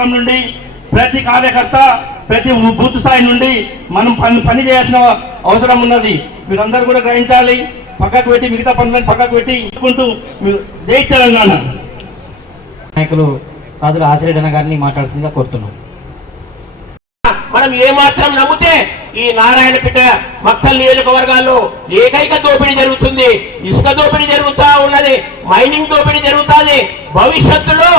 నియోజకవర్గం నుండి ప్రతి కార్యకర్త ప్రతి బూత్ స్థాయి నుండి మనం పని చేయాల్సిన అవసరం ఉన్నది. మీరందరూ కూడా గ్రహించాలి. పక్కకు పెట్టి మిగతా పనులను పక్కకు పెట్టి ఇచ్చుకుంటూ జై తెలంగాణ. నాయకులు రాజుల ఆశ్రయన గారిని మాట్లాడాల్సిందిగా కోరుతున్నాం. మనం ఏమాత్రం నమ్మితే ఈ నారాయణపేట మక్తల్ నియోజకవర్గాల్లో ఏకైక దోపిడీ జరుగుతుంది, ఇసుక దోపిడీ జరుగుతా ఉన్నది, మైనింగ్ దోపిడీ జరుగుతుంది. భవిష్యత్తులో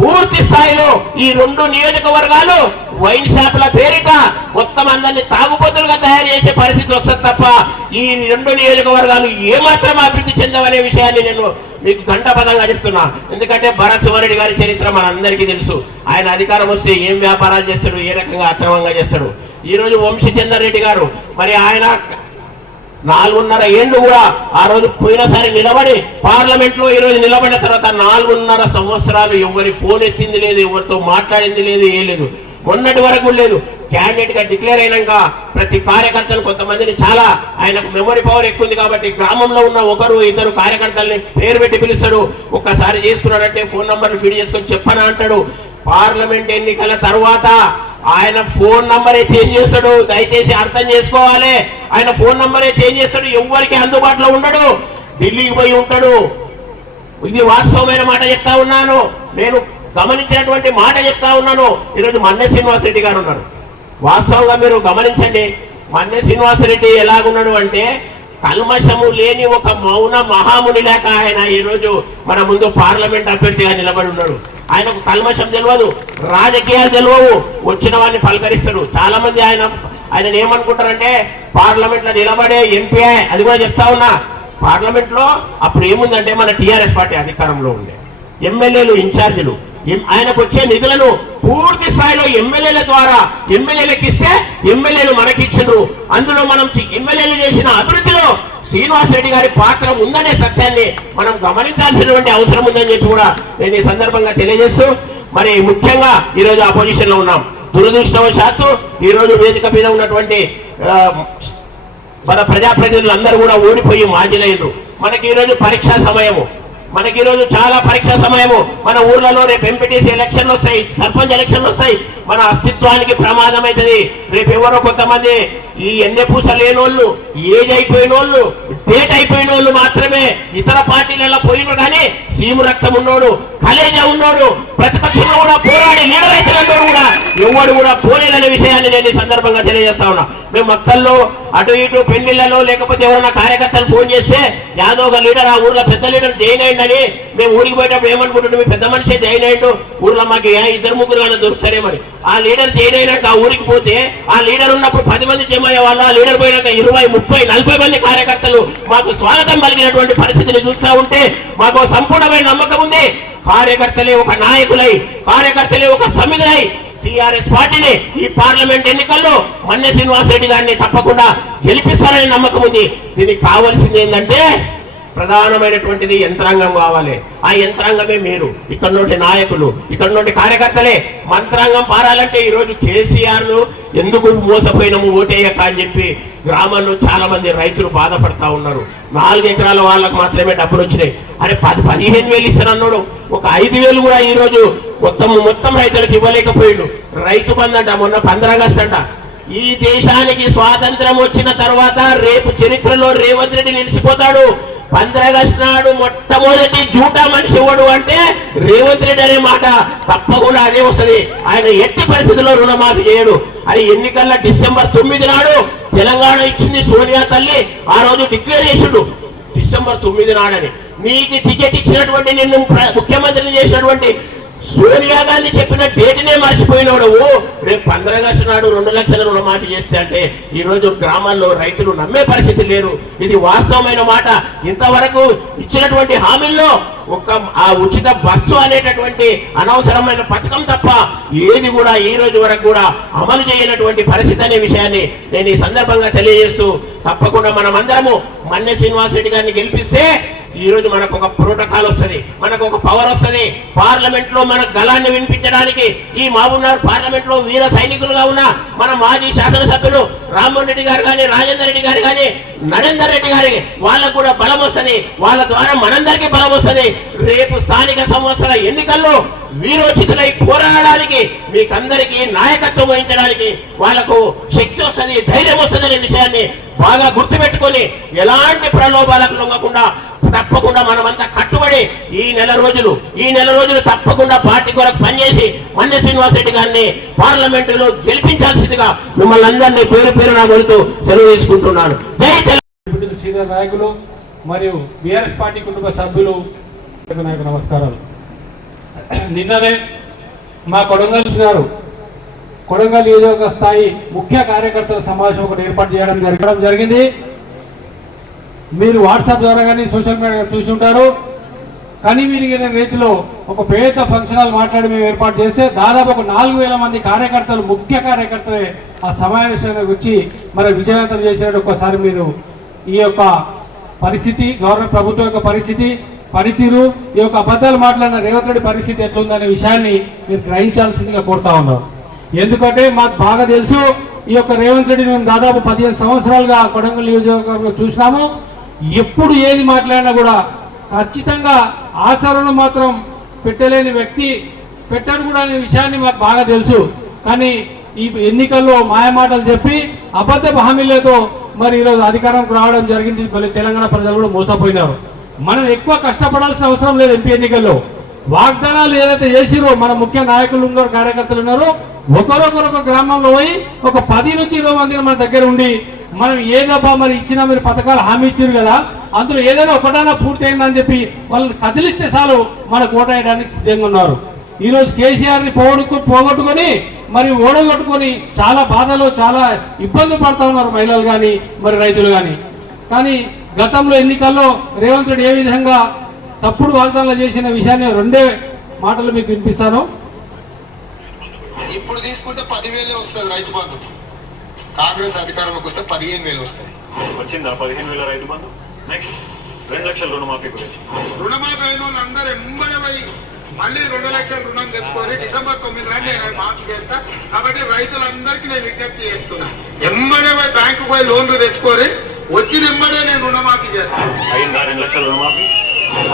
పూర్తి స్థాయిలో ఈ రెండు నియోజకవర్గాలు వైన్ షాపుల పేరిట మొత్తం అందరినీ తాగుబోతులుగా తయారు చేసే పరిస్థితి వస్తుంది తప్ప ఈ రెండు నియోజకవర్గాలు ఏమాత్రం అభివృద్ధి చెందవనే విషయాన్ని నేను మీకు ఘంటాపదంగా చెప్తున్నా. ఎందుకంటే భరత్ శివరెడ్డి గారి చరిత్ర మనందరికీ తెలుసు. ఆయన అధికారం వస్తే ఏం వ్యాపారాలు చేస్తాడు, ఏ రకంగా అక్రమంగా చేస్తాడు. ఈరోజు వంశీచందర్ రెడ్డి గారు మరి ఆయన 4.5 ఏళ్ళు కూడా ఆ రోజు పోయినసారి నిలబడి పార్లమెంట్ లో ఈ రోజు నిలబడిన తర్వాత 4.5 సంవత్సరాలు ఎవరి ఫోన్ ఎత్తింది లేదు, ఎవరితో మాట్లాడింది లేదు, ఏ లేదు, మొన్నటి వరకు లేదు. క్యాండిడేట్ గా డిక్లేర్ అయినాక ప్రతి కార్యకర్తలు కొంతమందిని చాలా ఆయనకు మెమరీ పవర్ ఎక్కువ ఉంది కాబట్టి గ్రామంలో ఉన్న 1-2 కార్యకర్తల్ని పేరు పెట్టి పిలుస్తాడు. ఒక్కసారి చేసుకున్నాడంటే ఫోన్ నంబర్లు ఫీడ్ చేసుకొని చెప్పనా అంటాడు. పార్లమెంట్ ఎన్నికల తర్వాత ఆయన ఫోన్ నంబరే చేంజ్ చేస్తాడు. దయచేసి అర్థం చేసుకోవాలి. ఆయన ఫోన్ నంబరే చేంజ్ చేస్తాడు. ఎవరికి అందుబాటులో ఉండడు, ఢిల్లీకి పోయి ఉంటాడు. ఇది వాస్తవమైన మాట చెప్తా ఉన్నాను, నేను గమనించినటువంటి మాట చెప్తా ఉన్నాను. ఈరోజు మన్నె శ్రీనివాసరెడ్డి గారు ఉన్నారు. వాస్తవంగా మీరు గమనించండి, మన్నె శ్రీనివాసరెడ్డి ఎలాగున్నాడు అంటే కల్మషము లేని ఒక మౌన మహాముని లేక ఆయన ఈరోజు మన ముందు పార్లమెంట్ అభ్యర్థిగా నిలబడి ఉన్నాడు. ఆయనకు కల్మషం తెలియదు, రాజకీయాలు తెలియవు, వచ్చిన వాడిని పలకరిస్తాడు. చాలా మంది ఆయన ఏమనుకుంటారంటే పార్లమెంట్ లో నిలబడే ఎంపీ, అది కూడా చెప్తా ఉన్నా, పార్లమెంట్ లో అప్పుడు ఏముందంటే మన టీఆర్ఎస్ పార్టీ అధికారంలో ఉండే ఎమ్మెల్యేలు ఇన్ఛార్జీలు ఆయనకు వచ్చే నిధులను పూర్తి స్థాయిలో ఎమ్మెల్యేల ద్వారా ఎమ్మెల్యేలకు ఇస్తే ఎమ్మెల్యేలు మనకిచ్చిండ్రు. అందులో మనం ఎమ్మెల్యేలు చేసిన అభివృద్ధిలో శ్రీనివాసరెడ్డి గారి పాత్ర ఉందనే సత్యాన్ని మనం గమనించాల్సినటువంటి అవసరం ఉందని చెప్పి కూడా నేను ఈ సందర్భంగా తెలియజేస్తూ, మరి ముఖ్యంగా ఈరోజు అపోజిషన్ లో ఉన్నాం. దురదృష్టవశాత్తు ఈరోజు వేదిక మీద ఉన్నటువంటి మన ప్రజాప్రతినిధులు అందరూ కూడా ఓడిపోయి మాజీలయ్యారు. మనకి ఈరోజు పరీక్షా సమయము, మనకి ఈరోజు చాలా పరీక్షా సమయము. మన ఊర్లలో రేపు ఎంపీటీసీ ఎలక్షన్లు వస్తాయి, సర్పంచ్ ఎలక్షన్లు వస్తాయి. మన అస్తిత్వానికి ప్రమాదం అవుతుంది. రేపు ఎవరో కొంతమంది ఈ ఎన్నెపూస లేనోళ్ళు, ఏజ్ అయిపోయిన వాళ్ళు, డేట్ అయిపోయిన వాళ్ళు మాత్రమే ఇతర పార్టీలలో పోయిన కానీ సీము రక్తం ఉన్నోడు, కలేజా ఉన్నోడు, ప్రతిపక్షంలో కూడా పోరాడి లీడర్ అయిపోయిన కూడా ఎవడు కూడా పోలేదనే విషయాన్ని నేను ఈ సందర్భంగా తెలియజేస్తా ఉన్నా. మేము మక్తల్లో అటు ఇటు పెళ్లిళ్లలో లేకపోతే ఎవరైనా కార్యకర్తలు ఫోన్ చేస్తే యాదో ఒక లీడర్, ఆ ఊర్లో పెద్ద లీడర్ జాయిన్ అయ్యిందని మేము ఊరికి పోయేటప్పుడు ఏమనుకుంటున్నాం, మీ పెద్ద మనిషి జాయిన్ అయ్యిండు, ఊర్లో మాకు 2-3 కానీ దొరుకుతారేమని. ఆ లీడర్ జాయిన్ అయినాక ఆ ఊరికి పోతే ఆ లీడర్ ఉన్నప్పుడు 10 మంది జమ అయ్యే వాళ్ళు, ఆ లీడర్ పోయినాక 20-30-40 మంది కార్యకర్తలు మాకు స్వాగతం పలికినటువంటి పరిస్థితిని చూస్తా ఉంటే మాకు సంపూర్ణమైన నమ్మకం ఉంది. కార్యకర్తలే ఒక నాయకులై, కార్యకర్తలే ఒక సమిధై టీఆర్ఎస్ పార్టీని ఈ పార్లమెంట్ ఎన్నికల్లో మన్నె శ్రీనివాసరెడ్డి గారిని తప్పకుండా గెలిపిస్తారనే నమ్మకం ఉంది. దీనికి కావాల్సింది ఏంటంటే ప్రధానమైనటువంటిది యంత్రాంగం కావాలి. ఆ యంత్రాంగమే మీరు, ఇక్కడ నుండి నాయకులు, ఇక్కడ నుండి కార్యకర్తలే. మంత్రాంగం పారాలంటే ఈరోజు కేసీఆర్ ను ఎందుకు మోసపోయినాము ఓటేయక అని చెప్పి గ్రామాల్లో చాలా మంది రైతులు బాధపడతా ఉన్నారు. 4 ఎకరాల వాళ్ళకు మాత్రమే డబ్బులు వచ్చినాయి. అరే 10-15 వేలు ఇస్తానన్నాడు, ఒక 5 వేలు కూడా ఈరోజు మొత్తం రైతులకు ఇవ్వలేకపోయిండు. రైతు బంధు అంట, మొన్న 15 ఆగస్టు అంట. ఈ దేశానికి స్వాతంత్రం వచ్చిన తర్వాత రేపు చరిత్రలో రేవంత్ రెడ్డి నిలిచిపోతాడు. 15 ఆగస్టు నాడు మొట్టమొదటి జూటా మనిషి ఎవడు అంటే రేవంత్ రెడ్డి అనే మాట తప్పకుండా అదే వస్తుంది. ఆయన ఎట్టి పరిస్థితుల్లో రుణమాఫీ చేయడు. అది ఎన్నికల్లో డిసెంబర్ 9 నాడు తెలంగాణ ఇచ్చింది సోనియా తల్లి, ఆ రోజు డిక్లేర్ చేసిండు డిసెంబర్ 9 నాడని. నీకు టికెట్ ఇచ్చినటువంటి నిన్ను ముఖ్యమంత్రిని చేసినటువంటి సోనియా గాంధీ చెప్పిన డేట్నే మర్చిపోయినాడు. రేపు 15 ఆగస్టు నాడు 2 లక్షల రుణమాఫీ చేస్తే అంటే ఈ రోజు గ్రామాల్లో రైతులు నమ్మే పరిస్థితి లేరు. ఇది వాస్తవమైన మాట. ఇంతవరకు ఇచ్చినటువంటి హామీల్లో ఆ ఉచిత బస్సు అనేటటువంటి అనవసరమైన పథకం తప్ప ఏది కూడా ఈ రోజు వరకు కూడా అమలు చేయనటువంటి పరిస్థితి అనే విషయాన్ని నేను ఈ సందర్భంగా తెలియజేస్తూ, తప్పకుండా మనం అందరము మన్నె శ్రీనివాసరెడ్డి గారిని గెలిపిస్తే ఈ రోజు మనకు ఒక ప్రోటోకాల్ వస్తుంది, మనకు ఒక పవర్ వస్తుంది. పార్లమెంట్ లో మన గళాన్ని వినిపించడానికి ఈ మహబూబ్నగర్ పార్లమెంట్ లో వీర సైనికులుగా ఉన్న మన మాజీ శాసనసభ్యులు రామ్మోహన్ రెడ్డి గారు కానీ, రాజేందర్ రెడ్డి గారు కానీ, నరేందర్ రెడ్డి గారికి వాళ్ళకు కూడా బలం వస్తుంది. వాళ్ళ ద్వారా మనందరికీ బలం వస్తుంది. రేపు స్థానిక సంవత్సర ఎన్నికల్లో వీరోచితులై పోరాడడానికి మీకందరికీ నాయకత్వం వహించడానికి వాళ్ళకు శక్తి వస్తుంది, ధైర్యం వస్తుంది అనే విషయాన్ని బాగా గుర్తుపెట్టుకొని ఎలాంటి ప్రలోభాలకు లొంగకుండా తప్పకుండా మనమంతా కట్టుబడి ఈ నెల రోజులు తప్పకుండా పార్టీ కొరకు పనిచేసి మన్నె శ్రీనివాసరెడ్డి గారిని పార్లమెంటులో గెలిపించాల్సిందిగా మిమ్మల్ని అందరినీ పేరు పేరున కొడుతూ సెలవు తీసుకుంటున్నాను. జై తెలంగాణ. సీనియర్ నాయకులు మరియు బీఆర్ఎస్ పార్టీ కుటుంబ సభ్యులు నాకు నమస్కారాలు. నిన్ననే మా కొడంగల్ నియోజకవర్గ స్థాయి ముఖ్య కార్యకర్తల సమావేశం ఒకటి ఏర్పాటు జరగడం జరిగింది. మీరు వాట్సాప్ ద్వారా కానీ సోషల్ మీడియా చూసి ఉంటారు. కానీ విరిగిన రీతిలో ఒక పేద ఫంక్షన్ హాల్ మాట్లాడి మేము ఏర్పాటు చేస్తే దాదాపు ఒక 4000 మంది కార్యకర్తలు, ముఖ్య కార్యకర్తలే ఆ సమావేశానికి వచ్చి మరి విజయవంతం చేసినట్టు ఒక్కసారి మీరు ఈ యొక్క పరిస్థితి, గవర్నమెంట్ ప్రభుత్వం యొక్క పరిస్థితి, పనితీరు, ఈ యొక్క అబద్ధాలు మాట్లాడిన రేవంత్ రెడ్డి పరిస్థితి ఎట్లుందనే విషయాన్ని మీరు గ్రహించాల్సిందిగా కోరుతా ఉన్నాం. ఎందుకంటే మాకు బాగా తెలుసు, ఈ యొక్క రేవంత్ రెడ్డి మేము దాదాపు 15 సంవత్సరాలుగా కొడంగల్ నియోజకవర్గంలో చూసినాము. ఎప్పుడు ఏది మాట్లాడినా కూడా ఖచ్చితంగా ఆచరణ మాత్రం పెట్టలేని వ్యక్తి, పెట్టాడు కూడా అనే విషయాన్ని మాకు బాగా తెలుసు. కానీ ఈ ఎన్నికల్లో మాయమాటలు చెప్పి అబద్ధపు హామీలతో మరి ఈరోజు అధికారంకి రావడం జరిగింది. మళ్ళీ తెలంగాణ ప్రజలు కూడా మోసపోయినారు. మనం ఎక్కువ కష్టపడాల్సిన అవసరం లేదు. ఎంపీ ఎన్నికల్లో వాగ్దానాలు ఏదైతే చేసిరో మన ముఖ్య నాయకులు ఉన్నారు, కార్యకర్తలు ఉన్నారు, ఒకరొకరొక గ్రామంలో పోయి ఒక 10 నుంచి 20 మందిని మన దగ్గర ఉండి మనం ఏదబ్బా మరి ఇచ్చినా మీరు పథకాలు హామీ ఇచ్చారు కదా, అందులో ఏదైనా ఒకటైనా పూర్తి అయిందని చెప్పి వాళ్ళని కదిలిస్తే చాలు మన కోట వేయడానికి సిద్ధంగా ఉన్నారు. ఈరోజు కేసీఆర్ని పోగొట్టుకొని మరి ఓడగొట్టుకొని చాలా బాధలు, చాలా ఇబ్బందులు పడుతూ ఉన్నారు మహిళలు కానీ మరి రైతులు కానీ. కానీ గతంలో ఎన్నికల్లో రేవంత్ రెడ్డి ఏ విధంగా తప్పుడు వాగ్దానాలు చేసిన విషయాన్ని 2 మాటలు మీకు వినిపిస్తాను. ఇప్పుడు తీసుకుంటే 10,000 వస్తుంది రైతు బంధు. కాంగ్రెస్ అధికారంలోకి వస్తే 15,000 వస్తాయి. వచ్చిందా 15,000 రైతు బంధు? నెక్స్ట్ 2 లక్షల రుణమాఫీ గురించి. రుణమాఫీ అయిన వాళ్ళు అందరూ ఎంబడమై మళ్ళీ 2 లక్షల రుణం తెచ్చుకొని డిసెంబర్ 9 నాడు నేను మార్పు చేస్తా. కాబట్టి రైతులందరికీ నేను విజ్ఞప్తి చేస్తున్నా, ఎంబడమై బ్యాంకు పోయి లోన్లు తెచ్చుకొని వచ్చిన ఎంబడే నేను రుణమాఫీ చేస్తాను. అయిందా 2 లక్షల రుణమాఫీ?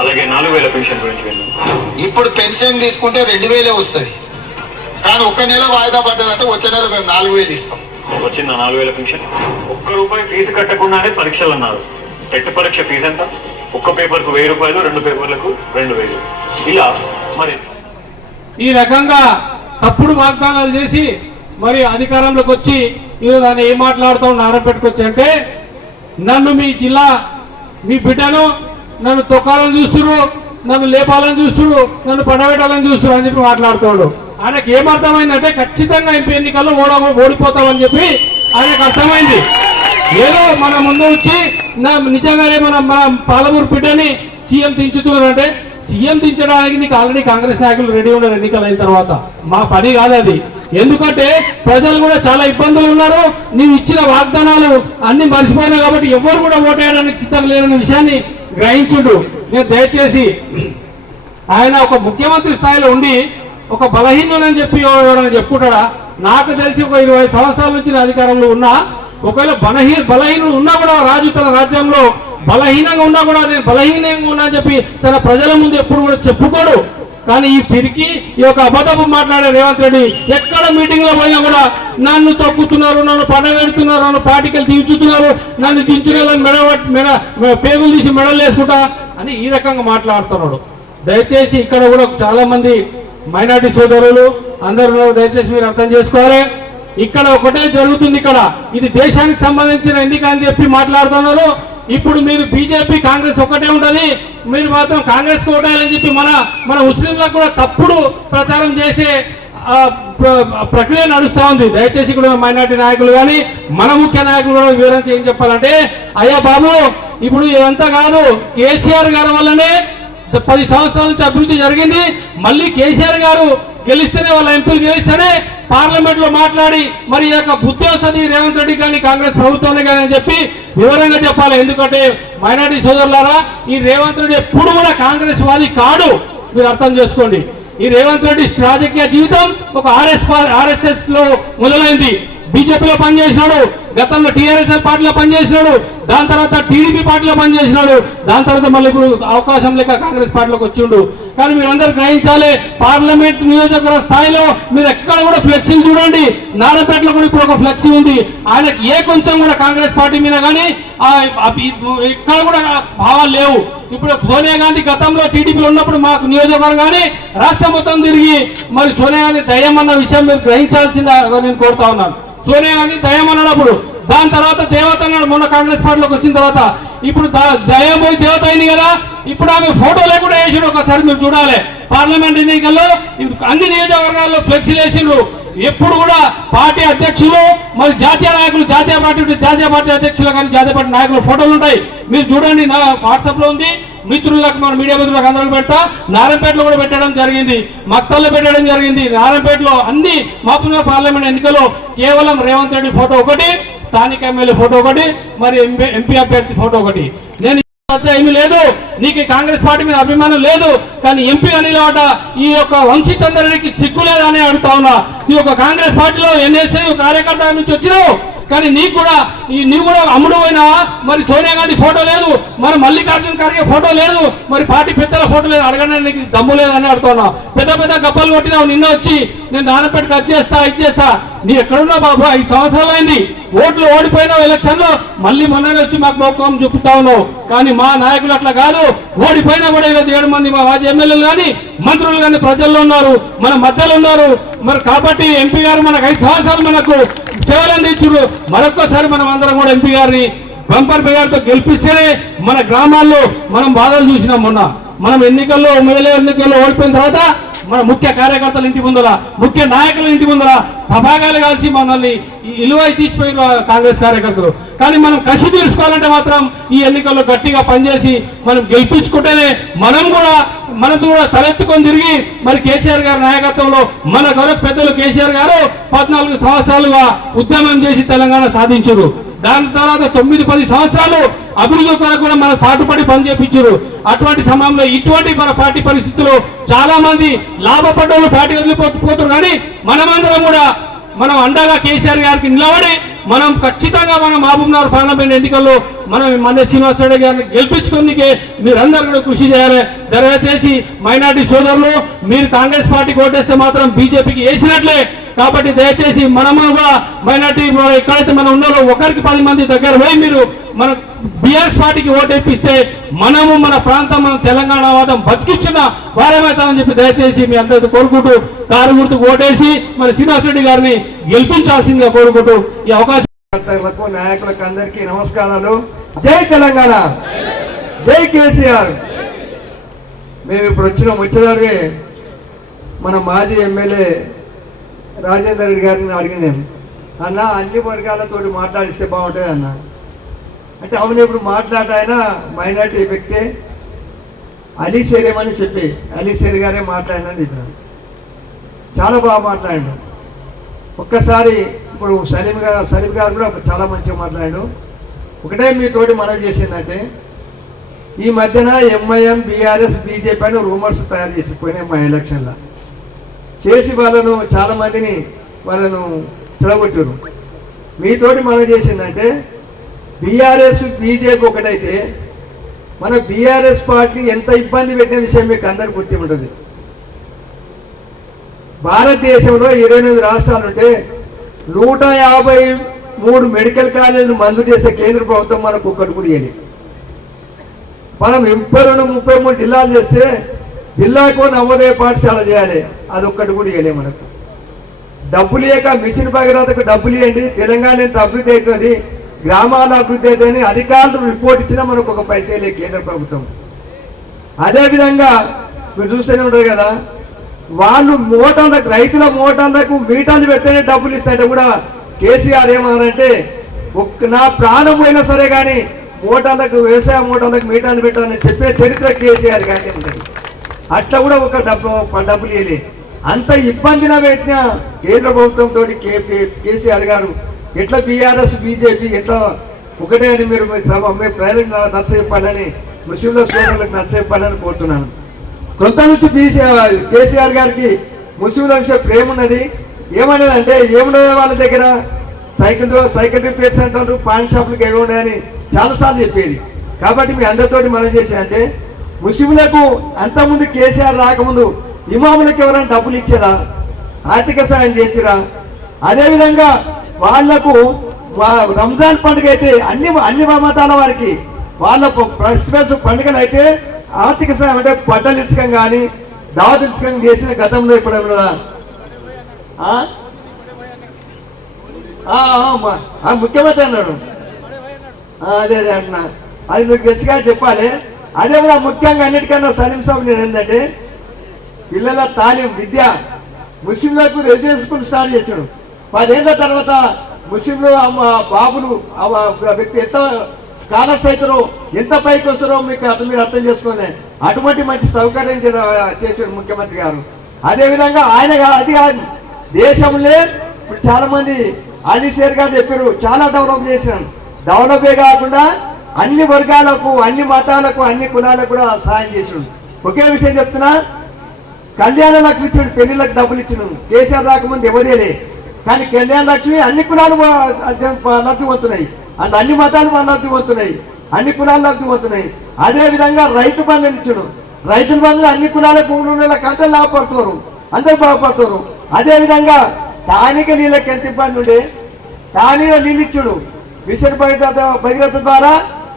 అలాగే 4,000 పెన్షన్ గురించి విన్నాం. ఇప్పుడు పెన్షన్ తీసుకుంటే 2,000 వస్తాయి. కానీ 1 నెల వాయిదా పడ్డదంటే వచ్చే నెల మేము 4,000 ఇస్తాం. వచ్చిందా 4,000 పెన్షన్? ₹1 ఫీజు కట్టకుండానే పరీక్షలు అన్నారు. టెట్ పరీక్ష ఫీజు ఎంత? 1 పేపర్కు ₹1,000, 2 పేపర్లకు 2,000. ఇలా మరి ఈ రకంగా తప్పుడు వాగ్దానాలు చేసి మరి అధికారంలోకి వచ్చి ఈరోజు ఆయన ఏం మాట్లాడుతూ ఆరపెట్టుకొచ్చి అంటే, నన్ను మీ జిల్లా, మీ బిడ్డను నన్ను తొక్కాలని చూస్తున్నారు, నన్ను లేపాలని చూస్తున్నారు, నన్ను పడబెట్టాలని చూస్తున్నారు అని చెప్పి మాట్లాడుతున్నాడు. ఆయనకు ఏమర్థమైందంటే ఖచ్చితంగా ఎంపీ ఎన్నికల్లో ఓడిపోతామని చెప్పి ఆయనకు అర్థమైంది. ఏదో మన ముందు వచ్చి నిజంగానే మన పాలమూరు బిడ్డని సీఎం దించుతున్నారంటే, సీఎం దించడానికి నీకు ఆల్రెడీ కాంగ్రెస్ నాయకులు రెడీ ఉన్నారు ఎన్నికలు అయిన తర్వాత. మా పని కాదు అది. ఎందుకంటే ప్రజలు కూడా చాలా ఇబ్బందులు ఉన్నారు. నీవు ఇచ్చిన వాగ్దానాలు అన్ని మర్చిపోయినా కాబట్టి ఎవరు కూడా ఓటేయడానికి సిద్ధం లేరన్న విషయాన్ని గ్రహించుడు. నేను దయచేసి ఆయన ఒక ముఖ్యమంత్రి స్థాయిలో ఉండి ఒక బలహీనులని చెప్పి ఎవరైనా చెప్పుకుంటాడా? నాకు తెలిసి ఒక 20 సంవత్సరాల నుంచి అధికారంలో ఉన్నా, ఒకవేళ బలహీనులు ఉన్నా కూడా రాజు తన రాజ్యంలో బలహీనంగా ఉన్నా కూడా నేను బలహీనంగా ఉన్నా అని చెప్పి తన ప్రజల ముందు ఎప్పుడు కూడా చెప్పుకోడు. కానీ ఈ పిరికి ఈ యొక్క అబద్ధపు మాట్లాడే రేవంత్ రెడ్డి ఎక్కడ మీటింగ్ లో పోయినా కూడా నన్ను తొక్కుతున్నారు, నన్ను పడగెడుతున్నారు, నన్ను పార్టీకి దించుతున్నారు, నన్ను దించునే పేగులు తీసి మెడలు వేసుకుంటా అని ఈ రకంగా మాట్లాడుతున్నాడు. దయచేసి ఇక్కడ కూడా చాలా మంది మైనార్టీ సోదరులు అందరూ దయచేసి మీరు అర్థం చేసుకోవాలి. ఇక్కడ ఒకటే జరుగుతుంది. ఇక్కడ ఇది దేశానికి సంబంధించిన ఎన్నిక అని చెప్పి మాట్లాడుతున్నారు. ఇప్పుడు మీరు బీజేపీ కాంగ్రెస్ ఒక్కటే ఉండదు, మీరు మాత్రం కాంగ్రెస్ ఓటేయాలని చెప్పి మన ముస్లింలకు కూడా తప్పుడు ప్రచారం చేసే ప్రక్రియ నడుస్తూ ఉంది. దయచేసి కూడా మైనార్టీ నాయకులు కానీ మన ముఖ్య నాయకులు కూడా వివరించి ఏం చెప్పాలంటే, అయ్యా బాబు ఇప్పుడు ఇదంతా కాదు, కేసీఆర్ గారి వల్లనే 10 సంవత్సరాల నుంచి అభివృద్ధి జరిగింది. మళ్ళీ కేసీఆర్ గారు గెలిస్తేనే, వాళ్ళ ఎంపీలు గెలిస్తేనే పార్లమెంట్ లో మాట్లాడి మరి యొక్క బుద్ధి వస్తుంది రేవంత్ రెడ్డి కానీ కాంగ్రెస్ ప్రభుత్వాన్ని కానీ అని చెప్పి వివరంగా చెప్పాలి. ఎందుకంటే మైనార్టీ సోదరులారా, ఈ రేవంత్ రెడ్డి ఎప్పుడు కూడా కాంగ్రెస్ వాది కాడు, మీరు అర్థం చేసుకోండి. ఈ రేవంత్ రెడ్డి రాజకీయ జీవితం ఒక ఆర్ఎస్ఎస్ లో మొదలైంది. బీజేపీలో పనిచేసినాడు, గతంలో టీఆర్ఎస్ పార్టీలో పనిచేసినాడు, దాని తర్వాత టీడీపీ పార్టీలో పనిచేసినాడు, దాని తర్వాత మళ్ళీ ఇప్పుడు అవకాశం లేక కాంగ్రెస్ పార్టీలోకి వచ్చిండు. కానీ మీరందరూ గ్రహించాలి, పార్లమెంట్ నియోజకవర్గ స్థాయిలో మీరు ఎక్కడ కూడా ఫ్లెక్సీలు చూడండి. నారాయణపేటలో కూడా ఇప్పుడు ఒక ఫ్లెక్సీ ఉంది. ఆయనకు ఏ కొంచెం కూడా కాంగ్రెస్ పార్టీ మీద కానీ ఇక్కడ కూడా భావాలు లేవు. ఇప్పుడు సోనియా గాంధీ గతంలో టీడీపీలో ఉన్నప్పుడు మాకు నియోజకవర్గాన్ని రాష్ట్రం మొత్తం తిరిగి మరి సోనియా గాంధీ దయ్యం అన్న విషయం మీరు గ్రహించాల్సిందా నేను కోరుతా ఉన్నాను. సోనియా గాంధీ దయ్యం అన్నప్పుడు దాని తర్వాత దేవత అన్నాడు మొన్న కాంగ్రెస్ పార్టీలోకి వచ్చిన తర్వాత. ఇప్పుడు దయ్యం పోయి దేవత అయింది కదా, ఇప్పుడు ఆమె ఫోటో లేకుండా వేసాడు. ఒకసారి మీరు చూడాలి, పార్లమెంట్ ఎన్నికల్లో అన్ని నియోజకవర్గాల్లో ఫ్లెక్సీలు వేసిండ్రు. ఎప్పుడు కూడా పార్టీ అధ్యక్షులు మరి జాతీయ నాయకులు, జాతీయ పార్టీ అధ్యక్షులు కానీ జాతీయ పార్టీ నాయకుల ఫోటోలు ఉంటాయి. మీరు చూడండి, నా వాట్సాప్ లో ఉంది. మిత్రులకు మన మీడియా మిత్రులకు అందరికి పెడతా. నారాయణపేటలో కూడా పెట్టడం జరిగింది, మక్తల్లో పెట్టడం జరిగింది. నారాయణపేటలో అన్ని మహబూబ్నగర్ పార్లమెంట్ ఎన్నికల్లో కేవలం రేవంత్ రెడ్డి ఫోటో ఒకటి, స్థానిక ఎమ్మెల్యే ఫోటో ఒకటి, మరి ఎంపీ అభ్యర్థి ఫోటో ఒకటి. నేను ఏమీ లేదు, నీకు కాంగ్రెస్ పార్టీ మీద అభిమానం లేదు, కానీ ఎంపీ అనిలవాట ఈ యొక్క వంశీ చంద్రరెడ్డికి సిగ్గు లేదని అడుగుతా ఉన్నా. ఈ యొక్క కాంగ్రెస్ పార్టీలో ఎన్ఎస్ఐ కార్యకర్త నుంచి వచ్చినావు, కానీ నీకు కూడా అమ్ముడు పోయినావా? మరి సోనియా గాంధీ ఫోటో లేదు, మరి మల్లికార్జున ఖర్గే ఫోటో లేదు, మరి పార్టీ పెద్దల ఫోటో లేదు. అడగడానికి దమ్ము లేదని అడుగుతున్నా. పెద్ద గబ్బలు కొట్టినావు. నిన్న వచ్చి నేను నాన్నపేటకు అది చేస్తా నీ ఎక్కడున్నా బాబు? 5 సంవత్సరాలు అయింది, ఓట్లు ఓడిపోయినావు ఎలక్షన్ లో, మళ్ళీ మొన్ననే వచ్చి మాకు మోకం చూపుతా ఉన్నావు. కానీ మా నాయకులు అట్లా కాదు. ఓడిపోయినా కూడా 27 మంది మా మాజీ ఎమ్మెల్యేలు కానీ మంత్రులు కానీ ప్రజల్లో ఉన్నారు, మన మధ్యలో ఉన్నారు. మరి కాబట్టి ఎంపీ గారు మనకు 5 సంవత్సరాలు మనకు సేవలు అందించారు. మరొక్కసారి మనం అందరం కూడా ఎంపీ గారిని బంపర్ మెజార్టీతో గెలిపిస్తేనే మన గ్రామాల్లో మనం బాధలు చూసినాం. మొన్న మనం ఎన్నికల్లో ఓడిపోయిన తర్వాత మన ముఖ్య కార్యకర్తల ఇంటి ముందర, ముఖ్య నాయకుల ఇంటి ముందర తబాగాలు కాల్చి మనల్ని ఇలువై తీసిపోయిన కాంగ్రెస్ కార్యకర్తలు. కానీ మనం కసి తీర్చుకోవాలంటే మాత్రం ఈ ఎన్నికల్లో గట్టిగా పనిచేసి మనం గెలిపించుకుంటేనే మనం కూడా తలెత్తుకొని తిరిగి మరి కేసీఆర్ గారి నాయకత్వంలో మన గౌరవ పెద్దలు కేసీఆర్ గారు 14 సంవత్సరాలుగా ఉద్యమం చేసి తెలంగాణ సాధించారు. దాని తర్వాత 9-10 సంవత్సరాలు అభివృద్ధి కొరకు కూడా మన పాటుపడి పని చేపించారు. అటువంటి సమయంలో ఇటువంటి మన పార్టీ పరిస్థితుల్లో చాలా మంది లాభపడ్డోళ్ళు పార్టీ వదిలిపోతున్నారు. కానీ మనమందరం కూడా మనం అండగా కేసీఆర్ గారికి నిలబడి మనం ఖచ్చితంగా మనం మహబూబ్నగర్ పార్లమెంట్ ఎన్నికల్లో మనం మన శ్రీనివాస్ రెడ్డి గారిని గెలిపించుకునే మీరందరూ కూడా కృషి చేయాలి. దయచేసి మైనార్టీ సోదరులు, మీరు కాంగ్రెస్ పార్టీకి ఓటేస్తే మాత్రం బీజేపీకి వేసినట్లే. కాబట్టి దయచేసి మనము కూడా మైనార్టీ ఎక్కడైతే మనం ఉన్నారో ఒకరికి 10 మంది దగ్గర పోయి మీరు మన బీఆర్ఎస్ పార్టీకి ఓటేపిస్తే మనము మన ప్రాంతం, మన తెలంగాణ వాదం బతికించిన వారేమవుతామని చెప్పి దయచేసి మీ అందరితో కోరుకుంటూ కారు గుర్తుకు ఓటేసి మరి శ్రీనివాస్ రెడ్డి గారిని గెలిపించాల్సిందిగా కోరుకుంటూ ఈ అవకాశం నాయకులకు అందరికీ నమస్కారాలు. జై తెలంగాణ, జై కేసీఆర్. మేము ఇప్పుడు వచ్చేదానికి మన మాజీ ఎమ్మెల్యే రాజేందర్ రెడ్డి గారిని అడిగినాం, అన్న అన్ని వర్గాలతో మాట్లాడిస్తే బాగుంటుంది అన్న అంటే, అవును ఇప్పుడు మాట్లాడాయన మైనార్టీ వ్యక్తే అలీ షేరేమని చెప్పి అలీ షేర్ గారే మాట్లాడినని చెప్పినాను. చాలా బాగా మాట్లాడాడు. ఒక్కసారి ఇప్పుడు సలీం గారు కూడా చాలా మంచిగా మాట్లాడాడు. ఒకటే మీతోటి మనం చేసిందంటే, ఈ మధ్యన ఎంఐఎం, బీఆర్ఎస్, బీజేపీ అని రూమర్స్ తయారు చేసిపోయినాయి మా ఎలక్షన్లో. చేసి చాలా మందిని వాళ్ళను చెడగొట్టారు. మీతోటి మనం చేసిందంటే, బీఆర్ఎస్ బీజేపీ ఒకటైతే మన బీఆర్ఎస్ పార్టీ ఎంత ఇబ్బంది పెట్టిన విషయం మీకు అందరికి గుర్తు ఉంటుంది. భారతదేశంలో 28 రాష్ట్రాలు ఉంటే 153 మెడికల్ కాలేజీలు మంజూరు చేసే కేంద్ర ప్రభుత్వం మనకు ఒక్కటి కూడా ఇవ్వలేదు. మనం 32-33 జిల్లాలు చేస్తే జిల్లాకు నవోదయ పాఠశాల చేయాలి, అది ఒక్కటి కూడా ఇవ్వలేదు మనకు. డబ్బులు ఇవ్వక మిషన్ భగీరథకు డబ్బులు ఇవ్వండి, తెలంగాణ ఎంత అభివృద్ధి అవుతుంది, గ్రామాల అభివృద్ధి అవుతుంది అధికారులు రిపోర్ట్ ఇచ్చినా మనకు ఒక పైసే లేదు కేంద్ర ప్రభుత్వం. అదేవిధంగా మీరు చూస్తూనే ఉంటారు కదా, వాళ్ళు మోటార్లకు, రైతుల మోటార్లకు మీటర్లు పెడితేనే డబ్బులు ఇస్తాయంటే కూడా కేసీఆర్ ఏమన్నారంటే, నా ప్రాణం పోయినా సరే కానీ మోటార్లకు, వ్యవసాయ మోటార్లకు మీటర్లు పెట్టాలని చెప్పే చరిత్ర కేసీఆర్ కానీ ఉంటుంది. అట్లా కూడా ఒక డబ్బులు ఇవ్వలే. అంత ఇబ్బందిన పెట్టిన కేంద్ర ప్రభుత్వంతో కేసీఆర్ గారు ఎట్లా బీఆర్ఎస్ బీజేపీ ఎట్లా ఒకటే అని మీరు ప్రజలకు నచ్చచెప్పాలని, ముస్లింల సోదరులకు నచ్చచెప్పాలని కోరుతున్నాను. కొంత నుంచి కేసీఆర్ గారికి ముస్లింల విషయం ప్రేమ ఉన్నది. ఏమన్నదంటే, ఏమున్నది వాళ్ళ దగ్గర సైకిల్ రిపేర్ సెంటర్లు, పాన్ షాపులకు ఏమి ఉన్నాయని చాలాసార్లు చెప్పేది. కాబట్టి మీ అందరితోటి మనం చేసేదంటే, ముస్లింలకు అంతకుముందు కేసీఆర్ రాకముందు ఇమాములకు ఎవరైనా డబ్బులు ఇచ్చారా, ఆర్థిక సాయం చేసిరా? అదేవిధంగా వాళ్లకు రంజాన్ పండుగ అయితే అన్ని మతాల వారికి వాళ్ళ ఫెస్టివల్స్ పండుగలు అయితే ఆర్థిక సాయం అంటే బట్టలు ఇసుకం కానీ దావత్ ఇసుకం చేసిన గతంలో ఇప్పుడు ముఖ్యమంత్రి అన్నాడు. అదే అంటున్నా, అది మీకు గట్టిగా చెప్పాలి. అదే కూడా ముఖ్యంగా అన్నిటికన్నా సలీం సాబ్ నేను ఏంటంటే పిల్లల తాలీం విద్య ముస్లింలకు రెసిడెన్స్ స్కూల్ స్టార్ట్ చేశాడు. 10 ఏళ్ల తర్వాత ముస్లింలు బాబులు వ్యక్తి ఎంత స్కాలర్స్ అవుతారో ఎంత పైకి వస్తారో మీరు అర్థం చేసుకోలే. అటువంటి మంచి సౌకర్యం చేశాడు ముఖ్యమంత్రి గారు. అదేవిధంగా ఆయన అది కాదు, దేశంలో ఇప్పుడు చాలా మంది ఆదిశేర్ గారు చెప్పారు, చాలా డెవలప్ చేశాను. డెవలపే కాకుండా అన్ని వర్గాలకు, అన్ని మతాలకు, అన్ని కులాలకు కూడా సహాయం చేసాడు. ఒకే విషయం చెప్తున్నా, కళ్యాణ లక్ష్మి ఇచ్చాడు, పెళ్లిళ్ళకి డబ్బులు ఇచ్చాడు. కేసీఆర్ రాకముందు ఎవరేలే, కానీ కళ్యాణ లక్ష్మి అన్ని కులాలు లబ్ధి పొందుతున్నాయి, అంటే అన్ని మతాలు లబ్ధి పొందుతున్నాయి, అన్ని కులాలు లబ్ధి పొందుతున్నాయి. అదే విధంగా రైతు బంధులు ఇచ్చాడు. రైతుల బంధువులు అన్ని కులాలకు 3 నెలలకు అందరూ లాభపడుతున్నారు, అందరూ బాగుపడుతున్నారు. అదే విధంగా స్థానిక నీళ్ళకి ఎంత ఇబ్బంది ఉండే, స్థానిక నీళ్ళు ఇచ్చాడు. మిషన్ భగీరథ ద్వారా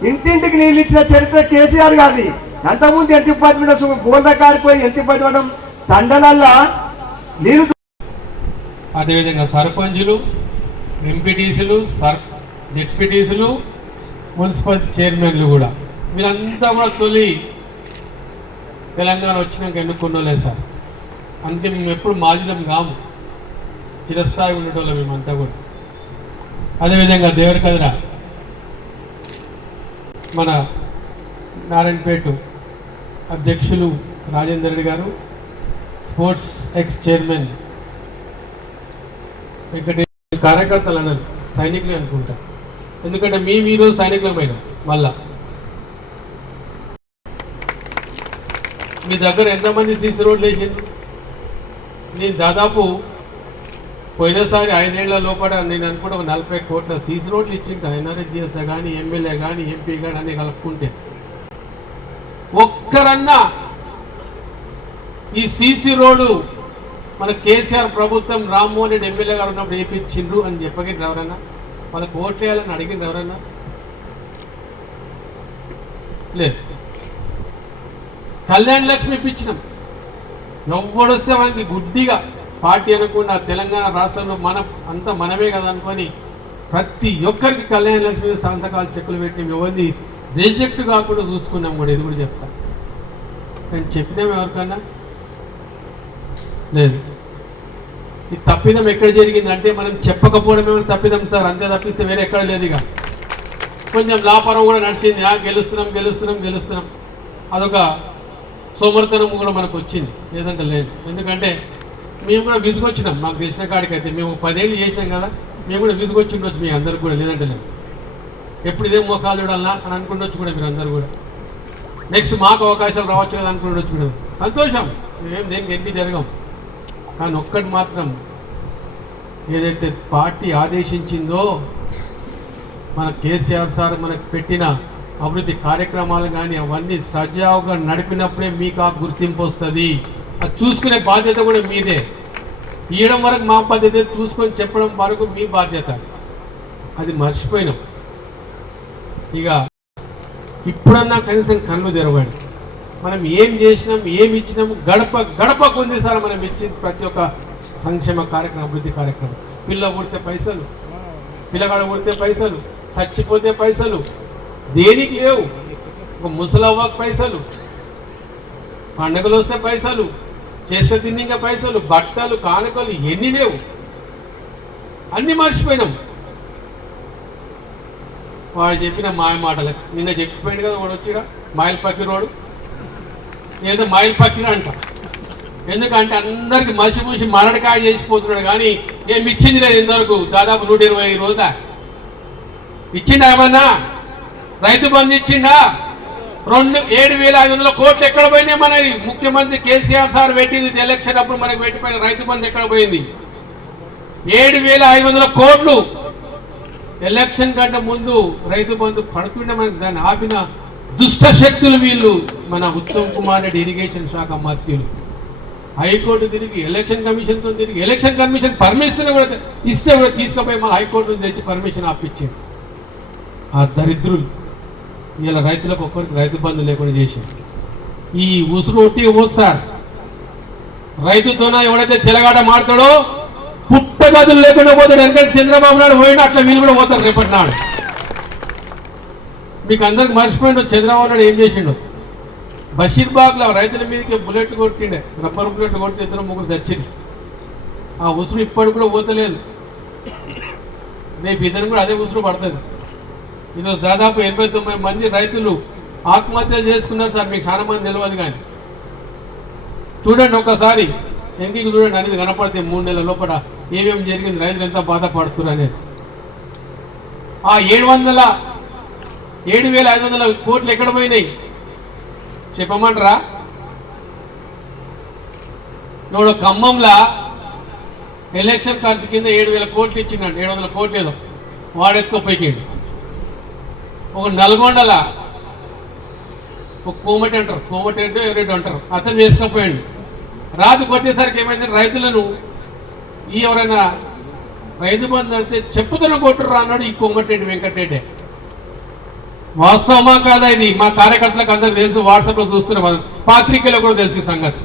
ఇంటింటికి నీళ్ళు ఇచ్చిన చరిత్ర కేసీఆర్ గారిది. అంతకుముందు ఎంత ఇబ్బంది ఉండొచ్చు, గోల్డ కాడిపోయి ఎంత ఇబ్బంది పడడం, తండలల్లా నీళ్ళు. అదేవిధంగా సర్పంచులు, ఎంపీటీసీలు, జెడ్పీటీసీలు, మున్సిపల్ చైర్మన్లు కూడా వీళ్ళంతా కూడా తొలి తెలంగాణ వచ్చినాక ఎన్నుకున్నోలే సార్. అందుకే మేము ఎప్పుడు మాజీలం కాము, చిరస్థాయి ఉండేటోళ్ళం మేమంతా కూడా. అదేవిధంగా దేవరకద్ర మన నారాయణపేట అధ్యక్షులు రాజేందర్ రెడ్డి గారు, స్పోర్ట్స్ ఎక్స్ చైర్మన్ వెంకటేశ్వర, కార్యకర్తలు అన్నారు, సైనికులే అనుకుంటా, ఎందుకంటే మేము ఈరోజు సైనికులమైన మళ్ళా మీ దగ్గర ఎంతమంది సీసీ రోడ్లు వేసింది? నేను దాదాపు పోయినసారి 5 ఏళ్ల లోపల నేను అనుకుంటే 40 కోట్ల సీసీ రోడ్లు ఇచ్చింటా. ఎన్ఆర్ఎస్జిఎస్ కానీ, ఎమ్మెల్యే కానీ, ఎంపీ కానీ అన్ని కలుపుకుంటే ఒక్కరన్నా ఈ సీసీ రోడ్డు మన కేసీఆర్ ప్రభుత్వం రామ్మోహన్ రెడ్డి ఎమ్మెల్యే గారు ఉన్నప్పుడు వేయించిండ్రు అని చెప్పగలిగిన ఎవరన్నా? వాళ్ళకి ఓట్లు వేయాలని అడిగింది ఎవరన్నా? లేదు. కళ్యాణ లక్ష్మి ఇప్పించినాం, ఎవడొస్తే మనకి గుడ్డిగా పార్టీ అనుకున్న తెలంగాణ రాష్ట్రంలో మనం అంతా మనమే కదా అనుకొని ప్రతి ఒక్కరికి కళ్యాణ లక్ష్మి సంతకాలు చెక్కులు పెట్టి ఎవరిని రిజెక్ట్ కాకుండా చూసుకున్నాం కూడా. ఇది కూడా చెప్తా, నేను చెప్పినాం ఎవరికన్నా? లేదు. ఈ తప్పిదం ఎక్కడ జరిగిందంటే మనం చెప్పకపోవడమే తప్పిదం సార్, అంతే తప్పిస్తే వేరే ఎక్కడ లేదు. ఇక కొంచెం లాపరం కూడా నడిచింది, గెలుస్తున్నాం అదొక సోమర్తనం కూడా మనకు వచ్చింది, లేదంటే లేదు. ఎందుకంటే మేము కూడా విసుగొచ్చినాం, మాకు తెలిసిన కాడికైతే మేము 10 ఏళ్ళు చేసినాం కదా, మేము కూడా విసుగొచ్చి ఉండొచ్చు మీ అందరికి కూడా, లేదంటే లేదు. ఎప్పుడు ఇదే మోకాలు చూడాలన్నా అని అనుకుండొచ్చు కూడా మీరు అందరు కూడా. నెక్స్ట్ మాకు అవకాశాలు రావచ్చు కదా అనుకుండొచ్చు కూడా. సంతోషం, మేము దేనికి ఎంపీ జరగం. కానీ ఒక్కటి మాత్రం, ఏదైతే పార్టీ ఆదేశించిందో మన కేసీఆర్ సార్ మనకు పెట్టిన అభివృద్ధి కార్యక్రమాలు కానీ అవన్నీ సజావుగా నడిపినప్పుడే మీకు ఆ గుర్తింపు వస్తుంది. అది చూసుకునే బాధ్యత కూడా మీదే. ఇవ్వడం వరకు మా బాధ్యత, చూసుకొని చెప్పడం వరకు మీ బాధ్యత. అది మర్చిపోయినాం. ఇక ఇప్పుడన్నా కనీసం కళ్ళు తెరవండి. మనం ఏం చేసినాం, ఏమి ఇచ్చినాము, గడపకు ఉంది సార్ మనం ఇచ్చింది ప్రతి ఒక్క సంక్షేమ కార్యక్రమం, అభివృద్ధి కార్యక్రమం. పిల్ల పుడితే పైసలు, పిల్లగాడు పుడితే పైసలు, చచ్చిపోతే పైసలు, దేనికి లేవు. ఒక ముసలవ్వకు పైసలు, పండుగలు వస్తే పైసలు, చేస్తే తిన్నింక పైసలు, బట్టలు, కానుకలు ఎన్ని లేవు, అన్ని మర్చిపోయినాం. వాడు చెప్పిన మాయ మాటలకు నిన్న చెప్పిపోయింది కదా, వాడు వచ్చిగా మాయిల్ పక్కిరోడు, ఏదో మైల్ పక్కిన అంట. ఎందుకంటే అందరికి మసిమూసి మరడికాయ చేసిపోతున్నాడు, కానీ ఏమి ఇచ్చింది లేదు ఇంతవరకు. దాదాపు 125 రోజులా ఇచ్చిండా? ఏమన్నా రైతు బంధు ఇచ్చిండా? 7,500 కోట్లు ఎక్కడ పోయినాయి? మన ముఖ్యమంత్రి కేసీఆర్ సార్ పెట్టింది ఎలక్షన్ అప్పుడు మనకు పెట్టిపోయిన రైతు బంధు ఎక్కడ పోయింది? 7,500 కోట్లు ఎలక్షన్ కంటే ముందు రైతు బంధు పడుతుండే మనకు దాన్ని ఆపిన దుష్ట శక్తులు వీళ్ళు. మన ఉత్తమ్ కుమార్ రెడ్డి ఇరిగేషన్ శాఖ మంత్రులు హైకోర్టు తిరిగి ఎలక్షన్ కమిషన్తో తిరిగి ఎలక్షన్ కమిషన్ పర్మిషన్ కూడా ఇస్తే కూడా తీసుకుపోయి మా హైకోర్టు తెచ్చి పర్మిషన్ ఆపించారు. ఆ దరిద్రులు ఇలా రైతులకు ఒక్కరికి రైతు బంధు లేకుండా చేశారు. ఈ ఉసురు ఒట్టి పోదు సార్. రైతుతోన ఎవడైతే చెలగాట మాడతాడో పుట్టగదులు లేకుండా పోతాడు. ఎందుకంటే చంద్రబాబు నాయుడు పోయినా అట్లా వీళ్ళు కూడా పోతారు రేపటి నాడు. మీకు అందరికి మర్చిపోయిండు చంద్రబాబు నాయుడు ఏం చేసిండు. బషీర్బాగ్లో రైతుల మీదకి బుల్లెట్ కొట్టిండే, రబ్బర్ బుల్లెట్ కొట్టి 2-3 చచ్చింది. ఆ ఉసురు ఇప్పటికి కూడా పోతలేదు. రేపు ఇద్దరు కూడా అదే ఉసురు పడుతుంది. ఈరోజు దాదాపు 89 మంది రైతులు ఆత్మహత్యలు చేసుకున్నారు సార్. మీకు చాలా మంది తెలియదు కానీ చూడండి ఒకసారి ఎంకికి చూడండి అనేది కనపడితే 3 నెలల లోపల ఏమేమి జరిగింది, రైతులు ఎంత బాధపడుతున్నారు అనేది. ఆ 7,500 కోట్లు ఎక్కడ పోయినాయి చెప్పమంటారా? ఇప్పుడు ఖమ్మంలో ఎలక్షన్ ఖర్చు కింద 7,000 కోట్లు ఇచ్చిందండి. 700 కోట్లు ఏదో వాడెత్తుకోపోయిండు. ఒక నల్గొండల ఒక కోమటి అంటారు, కోమటి అంటే ఎవరైతే అంటారు, అతను వేసుకపోయాడు. రాజుకు వచ్చేసరికి ఏమైంది, రైతులను ఎవరైనా రైతు బంధు అంటే చెప్పుతున్న కొట్టుర్రా అన్నాడు ఈ కోమటిరెడ్డి వెంకటరెడ్డి. వాస్తవమా కాదా ఇది? మా కార్యకర్తలకు అందరికి తెలుసు, వాట్సాప్లో చూస్తున్నాం, పాత్రికలో కూడా తెలుసు సంగతి.